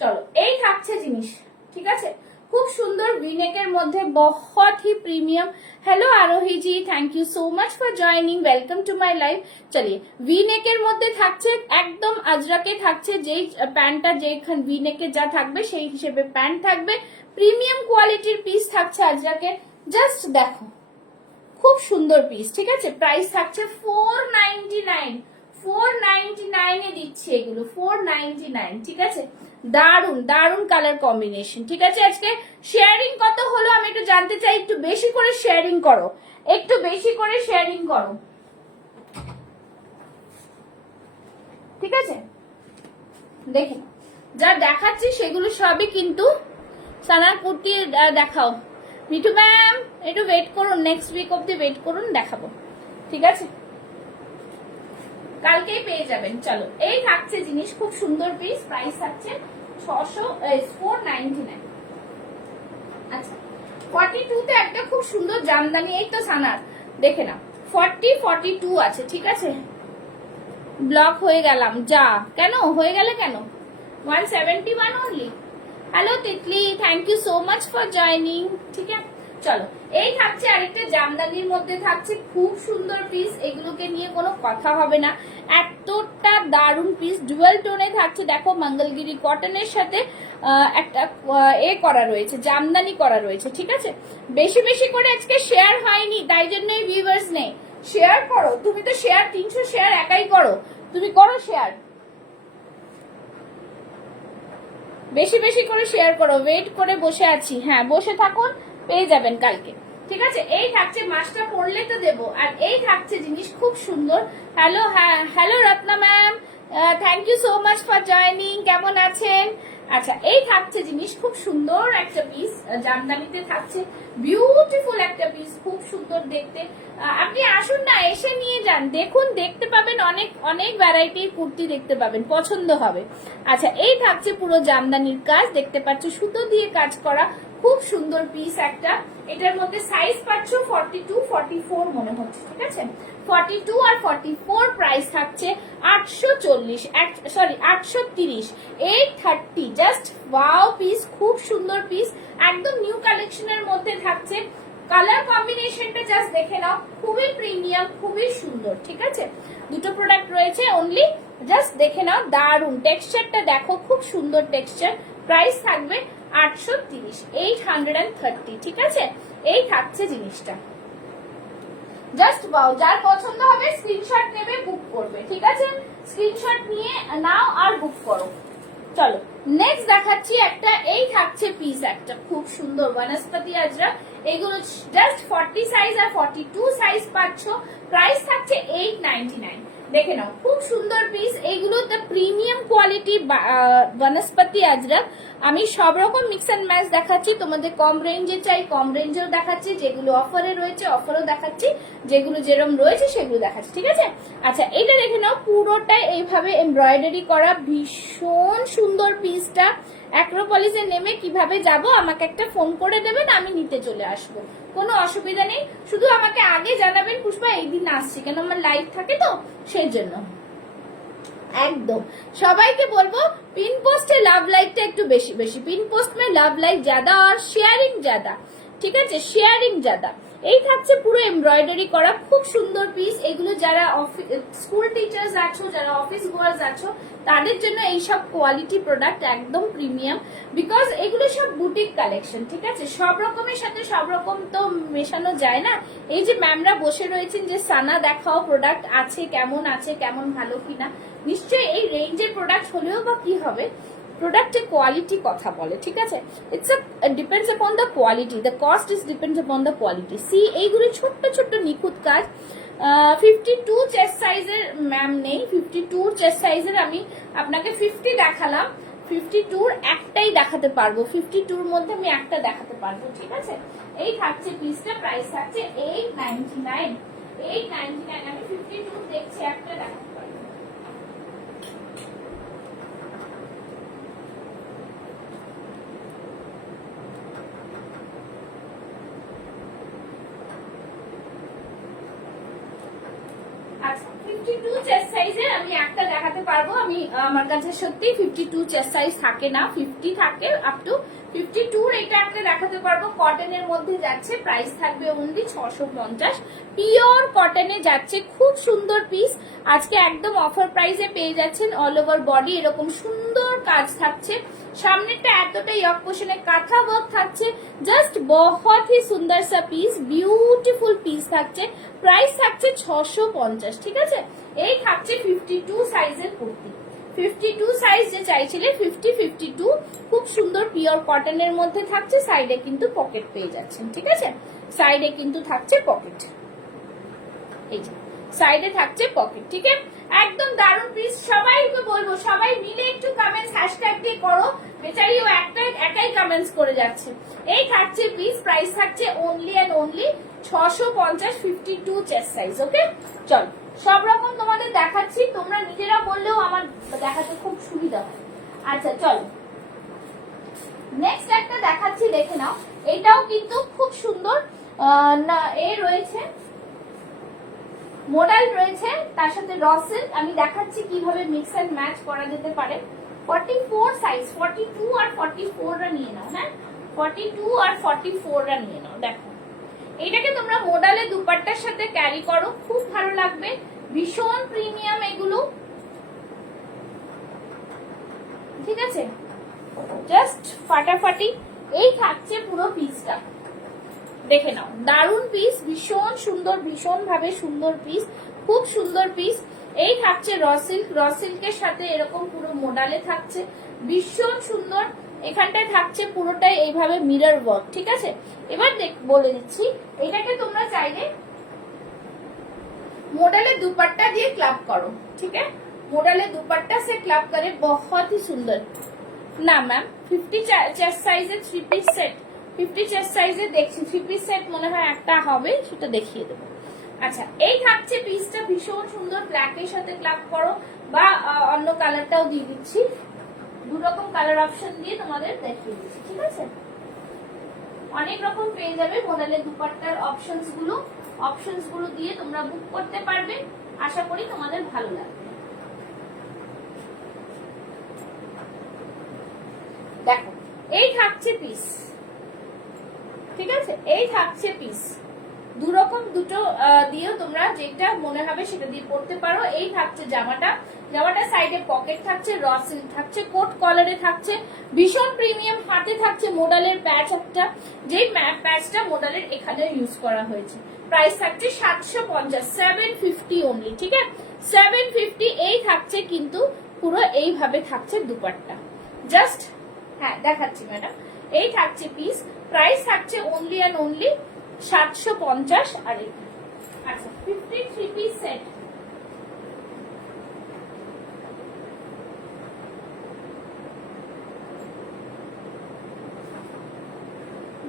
চলো, এই থাকছে জিনিস, ঠিক আছে। খুব সুন্দর ভিনেকের মধ্যে, बहुत ही premium. Hello Arohi ji, thank you so much for joining, welcome to my live. চলিয়ে, ভিনেকের মধ্যে থাকছে একদম আজরাকে থাকছে, যেই প্যান্টটা যেখানে ভিনেকে যা থাকবে সেই হিসেবে প্যান্ট থাকবে। প্রিমিয়াম কোয়ালিটির পিস থাকছে আজরাকে, জাস্ট দেখো, খুব সুন্দর পিস, ঠিক আছে। প্রাইস থাকছে 499, 499 এ দিচ্ছি এগুলো, 499, ঠিক আছে। দারুন দারুন কালার কম্বিনেশন, ঠিক আছে। আজকে শেয়ারিং কত হলো আমি একটু জানতে চাই, একটু বেশি করে শেয়ারিং করো, একটু বেশি করে শেয়ারিং করো, ঠিক আছে। দেখে যা দেখাচ্ছি সেগুলো সবই কিন্তু সানার কুর্তি। দেখাও মিঠু ম্যাম, একটু ওয়েট করুন, নেক্সট উইক অব্দি ওয়েট করুন, দেখাবো, ঠিক আছে। কালকেই পেয়ে যাবেন। চলো, এই থাকছে জিনিস, খুব সুন্দর পিস, প্রাইস থাকছে 499। আচ্ছা, 42 তে একটা খুব সুন্দর জামদানি, এই তো সানার, দেখে না, 40, 42 আছে, ঠিক আছে। ব্লক হয়ে গেলাম, যা, কেন হয়ে গেলে কেন? 171 only. Hello Titli, thank you so much for joining, ঠিক আছে। চলো, এই থাকছে আরেকটা জামদানির মধ্যে থাকছে, খুব সুন্দর পিস, এগুলোকে নিয়ে কোনো কথা হবে না, এতটা দারুন পিস। ডুয়াল টোনে থাকছে, দেখো মঙ্গলগিরি কটনের সাথে একটা করা রয়েছে, জামদানি করা রয়েছে, ঠিক আছে। বেশি বেশি করে আজকে শেয়ার হয়নি, তাই জন্যই ভিউয়ার্স নেই। শেয়ার করো, তুমি তো শেয়ার 300 শেয়ার একাই করো, তুমি করো শেয়ার। বেশি বেশি করে শেয়ার করো, ওয়েট করে বসে আছি। হ্যাঁ বসে থাকুন, পেয়ে যাবেন কালকে, ঠিক আছে। এই থাকছে, মাসটা পড়লে তো দেবো। আর এই থাকছে জিনিস খুব সুন্দর। হ্যালো, হ্যাঁ hello Ratna ma'am, thank you so much for joining. কেমন আছেন? আচ্ছা, এই থাকছে জিনিস খুব সুন্দর একটা পিস, জামদানিতে থাকছে, বিউটিফুল একটা পিস, খুব সুন্দর দেখতে। আপনি আসুন না, এসে নিয়ে যান, দেখুন, দেখতে পাবেন, অনেক অনেক ভ্যারাইটির কুর্তি দেখতে পাবেন, পছন্দ হবে। আচ্ছা, এই থাকছে পুরো জামদানির কাজ, দেখতে পাচ্ছ সুতো দিয়ে কাজ করা, খুব সুন্দর পিস একটা। এটার মধ্যে সাইজ পাচ্ছ 42, 44 মনে হচ্ছে, ঠিক আছে। 42 আর 44 প্রাইস থাকছে 840, সরি 830, 830। জাস্ট ওয়াও পিস, খুব সুন্দর পিস, একদম নিউ কালেকশনের মধ্যে থাকছে। কালার কম্বিনেশনটা জাস্ট দেখে নাও, খুবই প্রিমিয়াম, খুবই সুন্দর, ঠিক আছে। দুটো প্রোডাক্ট রয়েছে অনলি, জাস্ট দেখে নাও, দারুন টেক্সচারটা দেখো, খুব সুন্দর টেক্সচার। প্রাইস থাকবে 830, 830, ঠিক আছে। এই থাকছে জিনিসটা, জাস্ট ওয়াও। যার পছন্দ হবে স্ক্রিনশট নেবে, বুক করবে, ঠিক আছে। স্ক্রিনশট নিয়ে নাও আর বুক করো। চলো নেক্সট দেখাচ্ছি একটা, এই থাকছে পিস একটা খুব সুন্দর বনস্পতি আজরা। এগুলো জাস্ট 40 সাইজ আর 42 সাইজ পাচ্ছ। প্রাইস থাকছে 899। দেখে নাও, খুব সুন্দর পিস। এইগুলো দ্য প্রিমিয়াম কোয়ালিটি বনস্পতি আজরা। আমি সব রকম মিক্স অ্যান্ড ম্যাচ দেখাচ্ছি, তোমাদের কম রেঞ্জে চাই কম রেঞ্জেও দেখাচ্ছি, যেগুলো অফারে রয়েছে অফারও দেখাচ্ছি, যেগুলো যেরকম রয়েছে সেগুলো দেখাচ্ছি, ঠিক আছে। আচ্ছা, এইটা দেখে নাও, পুরোটাই এইভাবে এমব্রয়ডারি করা, ভীষণ সুন্দর পিসটা। অ্যাক্রোপলিসে নেমে কিভাবে যাব, আমাকে একটা ফোন করে দেবেন, আমি নিতে চলে আসবো, কোনো অসুবিধা নেই। শুধু আমাকে আগে জানাবেন পুষ্পা এই দিন আসছি, কেন আমার লাইভ থাকে তো সেই জন্য। একদম সবাইকে বলবো পিন পোস্টে লাভ লাইকটা একটু বেশি বেশি, পিন পোস্ট মে লাভ লাইক ज्यादा আর শেয়ারিং ज्यादा, ঠিক আছে, শেয়ারিং ज्यादा। এই থাকছে পুরো এমব্রয়ডারি করা, খুব সুন্দর পিস। এগুলো যারা স্কুল টিচার্স আছো, যারা অফিস গোয়ার্স আছো, তাদের জন্য এইসব কোয়ালিটি প্রোডাক্ট একদম প্রিমিয়াম, বিকজ এগুলো সব বুটিক কালেকশন, ঠিক আছে। সব রকমের সাথে সব রকম তো মেশানো যায় না। এই যে ম্যামরা বসে রয়েছেন, যে সানা দেখাও প্রোডাক্ট আছে, কেমন আছে, কেমন ভালো কিনা। নিশ্চয়ই এই রেঞ্জের প্রোডাক্ট হলেও বা কি হবে, প্রোডাক্টের কোয়ালিটি কথা বলে, ঠিক আছে। It's depends upon the quality, the cost is depends upon the quality. See এইগুলো ছোট্ট ছোট্ট নিখুঁত কাজ। 52 চেস্ট সাইজের ম্যাম নেই, 52 চেস্ট সাইজের আমি আপনাকে 50 দেখালাম, 52 একটাই দেখাতে পারবো, 52 মধ্যে আমি একটা দেখাতে পারবো, ঠিক আছে। এই থাকছে পিসটা, প্রাইস থাকছে 899, 899। আমি 52 দেখছি, একটা দেখাতে পারবো। আচ্ছা, 52 চেস্ট সাইজের আমি একটা দেখাতে পারবো। আমি আমার কাছে সত্যি 52 চেস্ট সাইজ থাকে না, 50 থাকে আপ টু 52। এটা একটা দেখাতে পারবো, কটনের মধ্যে যাচ্ছে, প্রাইস থাকবে অনলি 650, পিওর কটনে যাচ্ছে, খুব সুন্দর পিস। আজকে একদম অফার প্রাইসে পেয়ে যাচ্ছেন। অল ওভার বডি এরকম সুন্দর কাজ থাকছে, সামনেটা এতটা ইয়ক পোশনে কাঁথা ওয়ার্ক থাকছে, জাস্ট বহুত হি সুন্দর সা পিস, বিউটিফুল পিস থাকছে। প্রাইস থাকছে 650, ঠিক আছে। এই থাকছে 52 সাইজের কুর্তি, 52 সাইজ যে চাইছিলে, 50, 52 খুব সুন্দর পিওর কটনের মধ্যে থাকছে। সাইডে কিন্তু পকেট পেয়ে যাচ্ছেন, ঠিক আছে। সাইডে কিন্তু থাকছে পকেট, এই যে সাইডে থাকছে পকেট, ঠিক আছে। একদম দারুণ পিস। সবাইকে বলবো, সবাই মিলে একটু কমেন্টস হ্যাশট্যাগ দিয়ে করো, বেচারি ও একাই কমেন্টস করে যাচ্ছে। এই থাকছে পিস, প্রাইস থাকছে only and only 650, 52 chest size. Okay, চল সব রকম তোমাদের দেখাচ্ছি, তোমরা নিজেরা বললেও আমার দেখাতে খুব সুবিধা হয়। আচ্ছা চলো নেক্সট একটা দেখাচ্ছি, দেখে নাও। এটাও কিন্তু খুব সুন্দর, না এ রয়েছে মডেল রয়েছে, তার সাথে রসেল। আমি দেখাচ্ছি কিভাবে মিক্স এন্ড ম্যাচ করা যেতে পারে। 44 সাইজ, 42 আর 44 রা নিয়ে নাও, হ্যাঁ 42 আর 44 রা নিয়ে নাও। দেখো এটাকে তোমরা মডেলে দুপাট্টার সাথে ক্যারি করো, খুব ভালো লাগবে, ভীষণ প্রিমিয়াম এগুলো, ঠিক আছে। জাস্ট ফাটাফাটি। এই থাকছে পুরো পিসটা, দেখে নাও, দারুন পিস, ভীষণ সুন্দর, ভীষণ ভাবে সুন্দর পিস, খুব সুন্দর পিস। এই থাকছে র সিল্ক, র সিল্কের সাথে এরকম পুরো মোডালে থাকছে, ভীষণ সুন্দর। এখানটায় থাকছে পুরোটাই এইভাবে মিরর ওয়ার্ক, ঠিক আছে। এবার বলে দিচ্ছি, এটাকে তোমরা চাইলে মডেলের দুপাট্টা দিয়ে ক্লাব করো, ঠিক আছে। মডেলের দুপাট্টা से क्लब करे, बहुत ही सुंदर। না ম্যাম 50 চেস্ট সাইজের 3 পিস সেট, 50 চেস্ট সাইজে দেখছি 3 পিস সেট মনে হয় একটা হবে, সেটা দেখিয়ে দেবো। আচ্ছা, এই থাকছে পিসটা ভীষণ সুন্দর, ব্ল্যাকের সাথে ক্লাব করো বা অন্য কালারটাও দিয়ে দিচ্ছি, দু রকম কালার অপশন দিয়ে তোমাদের দেখিয়ে দিচ্ছি, ঠিক আছে। অনেক রকম পেয়ে যাবে মডেলের দুপাট্টার অপশনস গুলো দিয়ে তোমরা বুক করতে পারবে, আশা করি তোমাদের ভালো লাগবে। দেখো এই থাকছে পিস, ঠিক আছে, এই থাকছে পিস, দু রকম দুটো দিয়েও তোমরা যেটা মনে হবে সেটা দিয়ে পড়তে পারো। এই থাকছে জামাটা সাইডে পকেট থাকছে, র সিল্ক থাকছে, কোট কলারে থাকছে, ভীষণ প্রিমিয়াম, হাতে থাকছে মোডালের প্যাচ একটা, যেই প্যাচটা মোডালের এখানে ইউজ করা হয়েছে। প্রাইস থাকছে 750, 750 অনলি, ঠিক আছে, 750। এই থাকছে কিন্তু পুরো এইভাবে থাকছে দুপাট্টা, জাস্ট হ্যাঁ দেখাচ্ছি ম্যাডাম, এই থাকছে পিস, প্রাইস থাকছে অনলি অ্যান্ড অনলি 750। আর আচ্ছা 53 পিস সেট,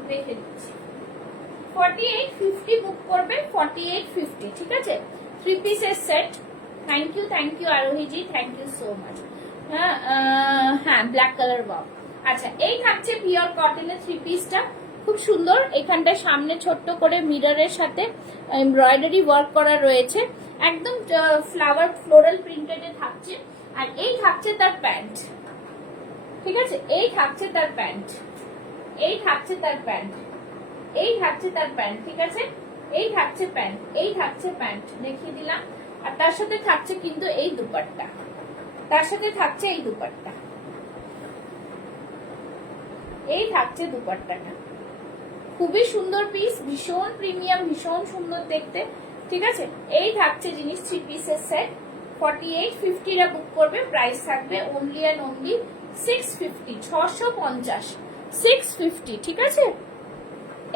দেখে দিচ্ছি 4850 বুক করবে, 4850, ঠিক আছে, 3 পিসের সেট। থ্যাংক ইউ আরোহী ji, thank you so much. হ্যাঁ ব্ল্যাক কালার ওয়াও। আচ্ছা, এই থাকছে পিওর কটনের 3 পিসটা, খুব সুন্দর, এখানটায় সামনে ছোট্ট করে মিররের সাথে এমব্রয়ডারি ওয়ার্ক করা রয়েছে, একদম ফ্লাওয়ার ফ্লোরাল প্রিন্টেডে থাকছে। আর এই থাকছে তার প্যান্ট, ঠিক আছে, এই থাকছে তার প্যান্ট, এই থাকছে তার প্যান্ট, এই থাকছে তার প্যান্ট, ঠিক আছে, এই থাকছে প্যান্ট, এই থাকছে প্যান্ট, দেখিয়ে দিলাম। আর তার সাথে থাকছে কিন্তু এই দুপাট্টা, তার সাথে থাকছে এই দুপাট্টা, এই থাকছে দুপাট্টাটা, খুবই সুন্দর পিস, ভীষণ প্রিমিয়াম, ভীষণ সুন্দর দেখতে, ঠিক আছে। এই থাকছে জিনিস 3 পিসের সেট, 4850 রা বুক করবে, প্রাইস থাকবে অনলি অ্যান্ড অনলি 650, 650, 650, ঠিক আছে।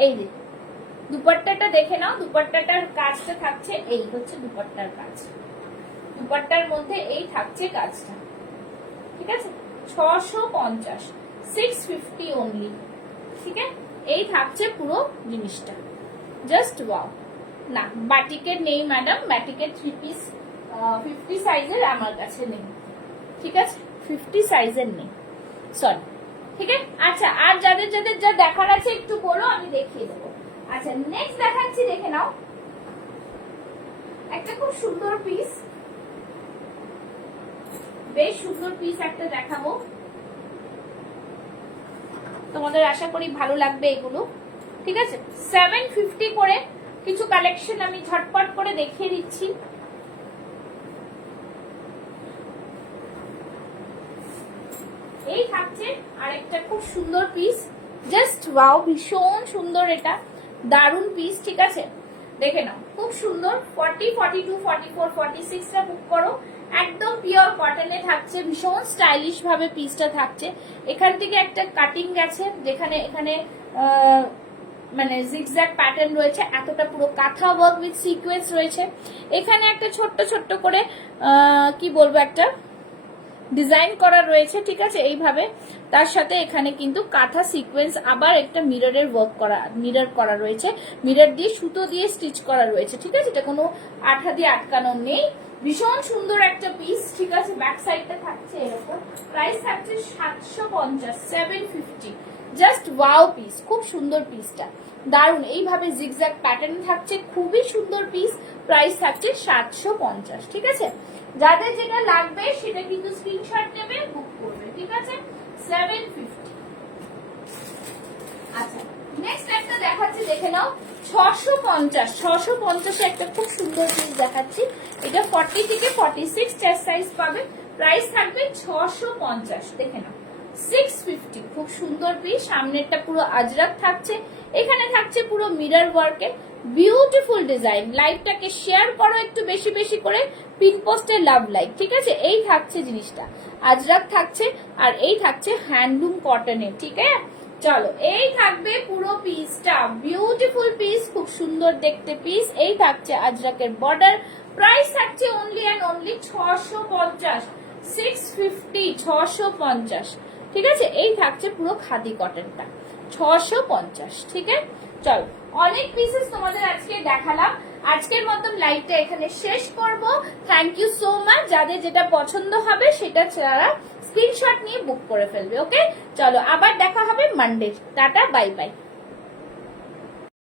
এই যে দুপাট্টাটা দেখে নাও, দুপাট্টাটার কাজটা থাকছে, এই হচ্ছে দুপাট্টার কাজ, দুপাট্টার মধ্যে এই থাকছে কাজটা, ঠিক আছে, 650, 650 অনলি, ঠিক আছে। এই থাকছে পুরো জিনিসটা, জাস্ট ওয়াও। না বাটিকের নেই ম্যাডাম, বাটিকের 3 পিস 50 সাইজের আমার কাছে নেই, ঠিক আছে, 50 সাইজের নেই, সরি, ঠিক আছে। আচ্ছা, আর যাদের যাদের যা দেখার আছে একটু বলো, আমি দেখিয়ে দেবো। আচ্ছা নেক্সট দেখাচ্ছি, দেখে নাও, একটা খুব সুন্দর পিস, বেশ সুন্দর পিস একটা দেখাবো, তোমাদের আশা করি ভালো লাগবে এগুলো, ঠিক আছে। 750 করে কিছু কালেকশন আমি ঝটপট করে দেখিয়ে দিচ্ছি। এই থাকছে আরেকটা খুব সুন্দর পিস, জাস্ট ওয়াও, ভীষণ সুন্দর, এটা দারুন পিস, ঠিক আছে, দেখে নাও, খুব সুন্দর। 40, 42, 44, 46 টা বুক করো, একদম পিওর কটনে থাকছে, ভীষণ স্টাইলিশ ভাবে পিসটা থাকছে। এখান থেকে একটা কাটিং গেছে, যেখানে এখানে মানে জিগজ্যাগ প্যাটার্ন রয়েছে, এতটা পুরো কাঁথা ওয়ার্ক উইথ সিকোয়েন্স রয়েছে। এখানে একটা ছোট্ট ছোট্ট করে কি বলবো, একটা ডিজাইন করা রয়েছে, ঠিক আছে, এইভাবে। তার সাথে এখানে কিন্তু কাঁথা সিকোয়েন্স, আবার একটা মিররের ওয়ার্ক করা, মিরর করা রয়েছে, মিরর দিয়ে সুতো দিয়ে স্টিচ করা রয়েছে, ঠিক আছে, এটা কোনো আঠা দিয়ে আটকানো নেই, ভীষণ সুন্দর একটা পিস, ঠিক আছে। ব্যাক সাইডটা থাকছে এরকম, প্রাইস থাকছে 750, 750, জাস্ট ওয়াও পিস, খুব সুন্দর পিসটা, দারুন, এইভাবে জিগজ্যাগ প্যাটার্ন থাকছে, খুবই সুন্দর পিস, প্রাইস থাকছে 750, ঠিক আছে। যাদের যেটা লাগবে সেটা কিন্তু স্ক্রিনশট নেবে, বুক করবে, ঠিক আছে, 750। আচ্ছা নেক্সট একটা দেখাচ্ছি, দেখে নাও, 650, 650 একটা খুব সুন্দর পিস দেখাচ্ছি, এটা 40 থেকে 46 চেস্ট সাইজ পাবে, প্রাইস থাকবে 650, দেখে নাও, 650, খুব সুন্দর পিস, সামনেরটা পুরো আজরাক থাকছে, এখানে থাকছে পুরো মিরর ওয়ার্কে, বিউটিফুল ডিজাইন। লাইকটাকে শেয়ার করো একটু বেশি বেশি করে, পিন পোস্টে লাভ লাইক, ঠিক আছে? এই থাকছে জিনিসটা, আজরাক থাকছে, আর এই থাকছে হ্যান্ডলুম কটনের, ঠিক আছে? চলো, এই থাকবে পুরো পিসটা, বিউটিফুল পিস, খুব সুন্দর দেখতে পিস। এই থাকছে আজরাকের বর্ডার, প্রাইস থাকছে অনলি অ্যান্ড অনলি 650, 650, 650, ঠিক আছে? এই থাকছে পুরো খাদি কটনটা 650, ঠিক আছে? চলো, অনেক পিসেস তোমাদের আজকে দেখালাম। আজকের মতন লাইভটা এখানে শেষ করব। Thank you so much. যাদের যেটা পছন্দ হবে সেটা যারা স্ক্রিনশট নিয়ে বুক করে ফেলবে। ওকে, চলো আবার দেখা হবে মানডে। Tata, bye bye.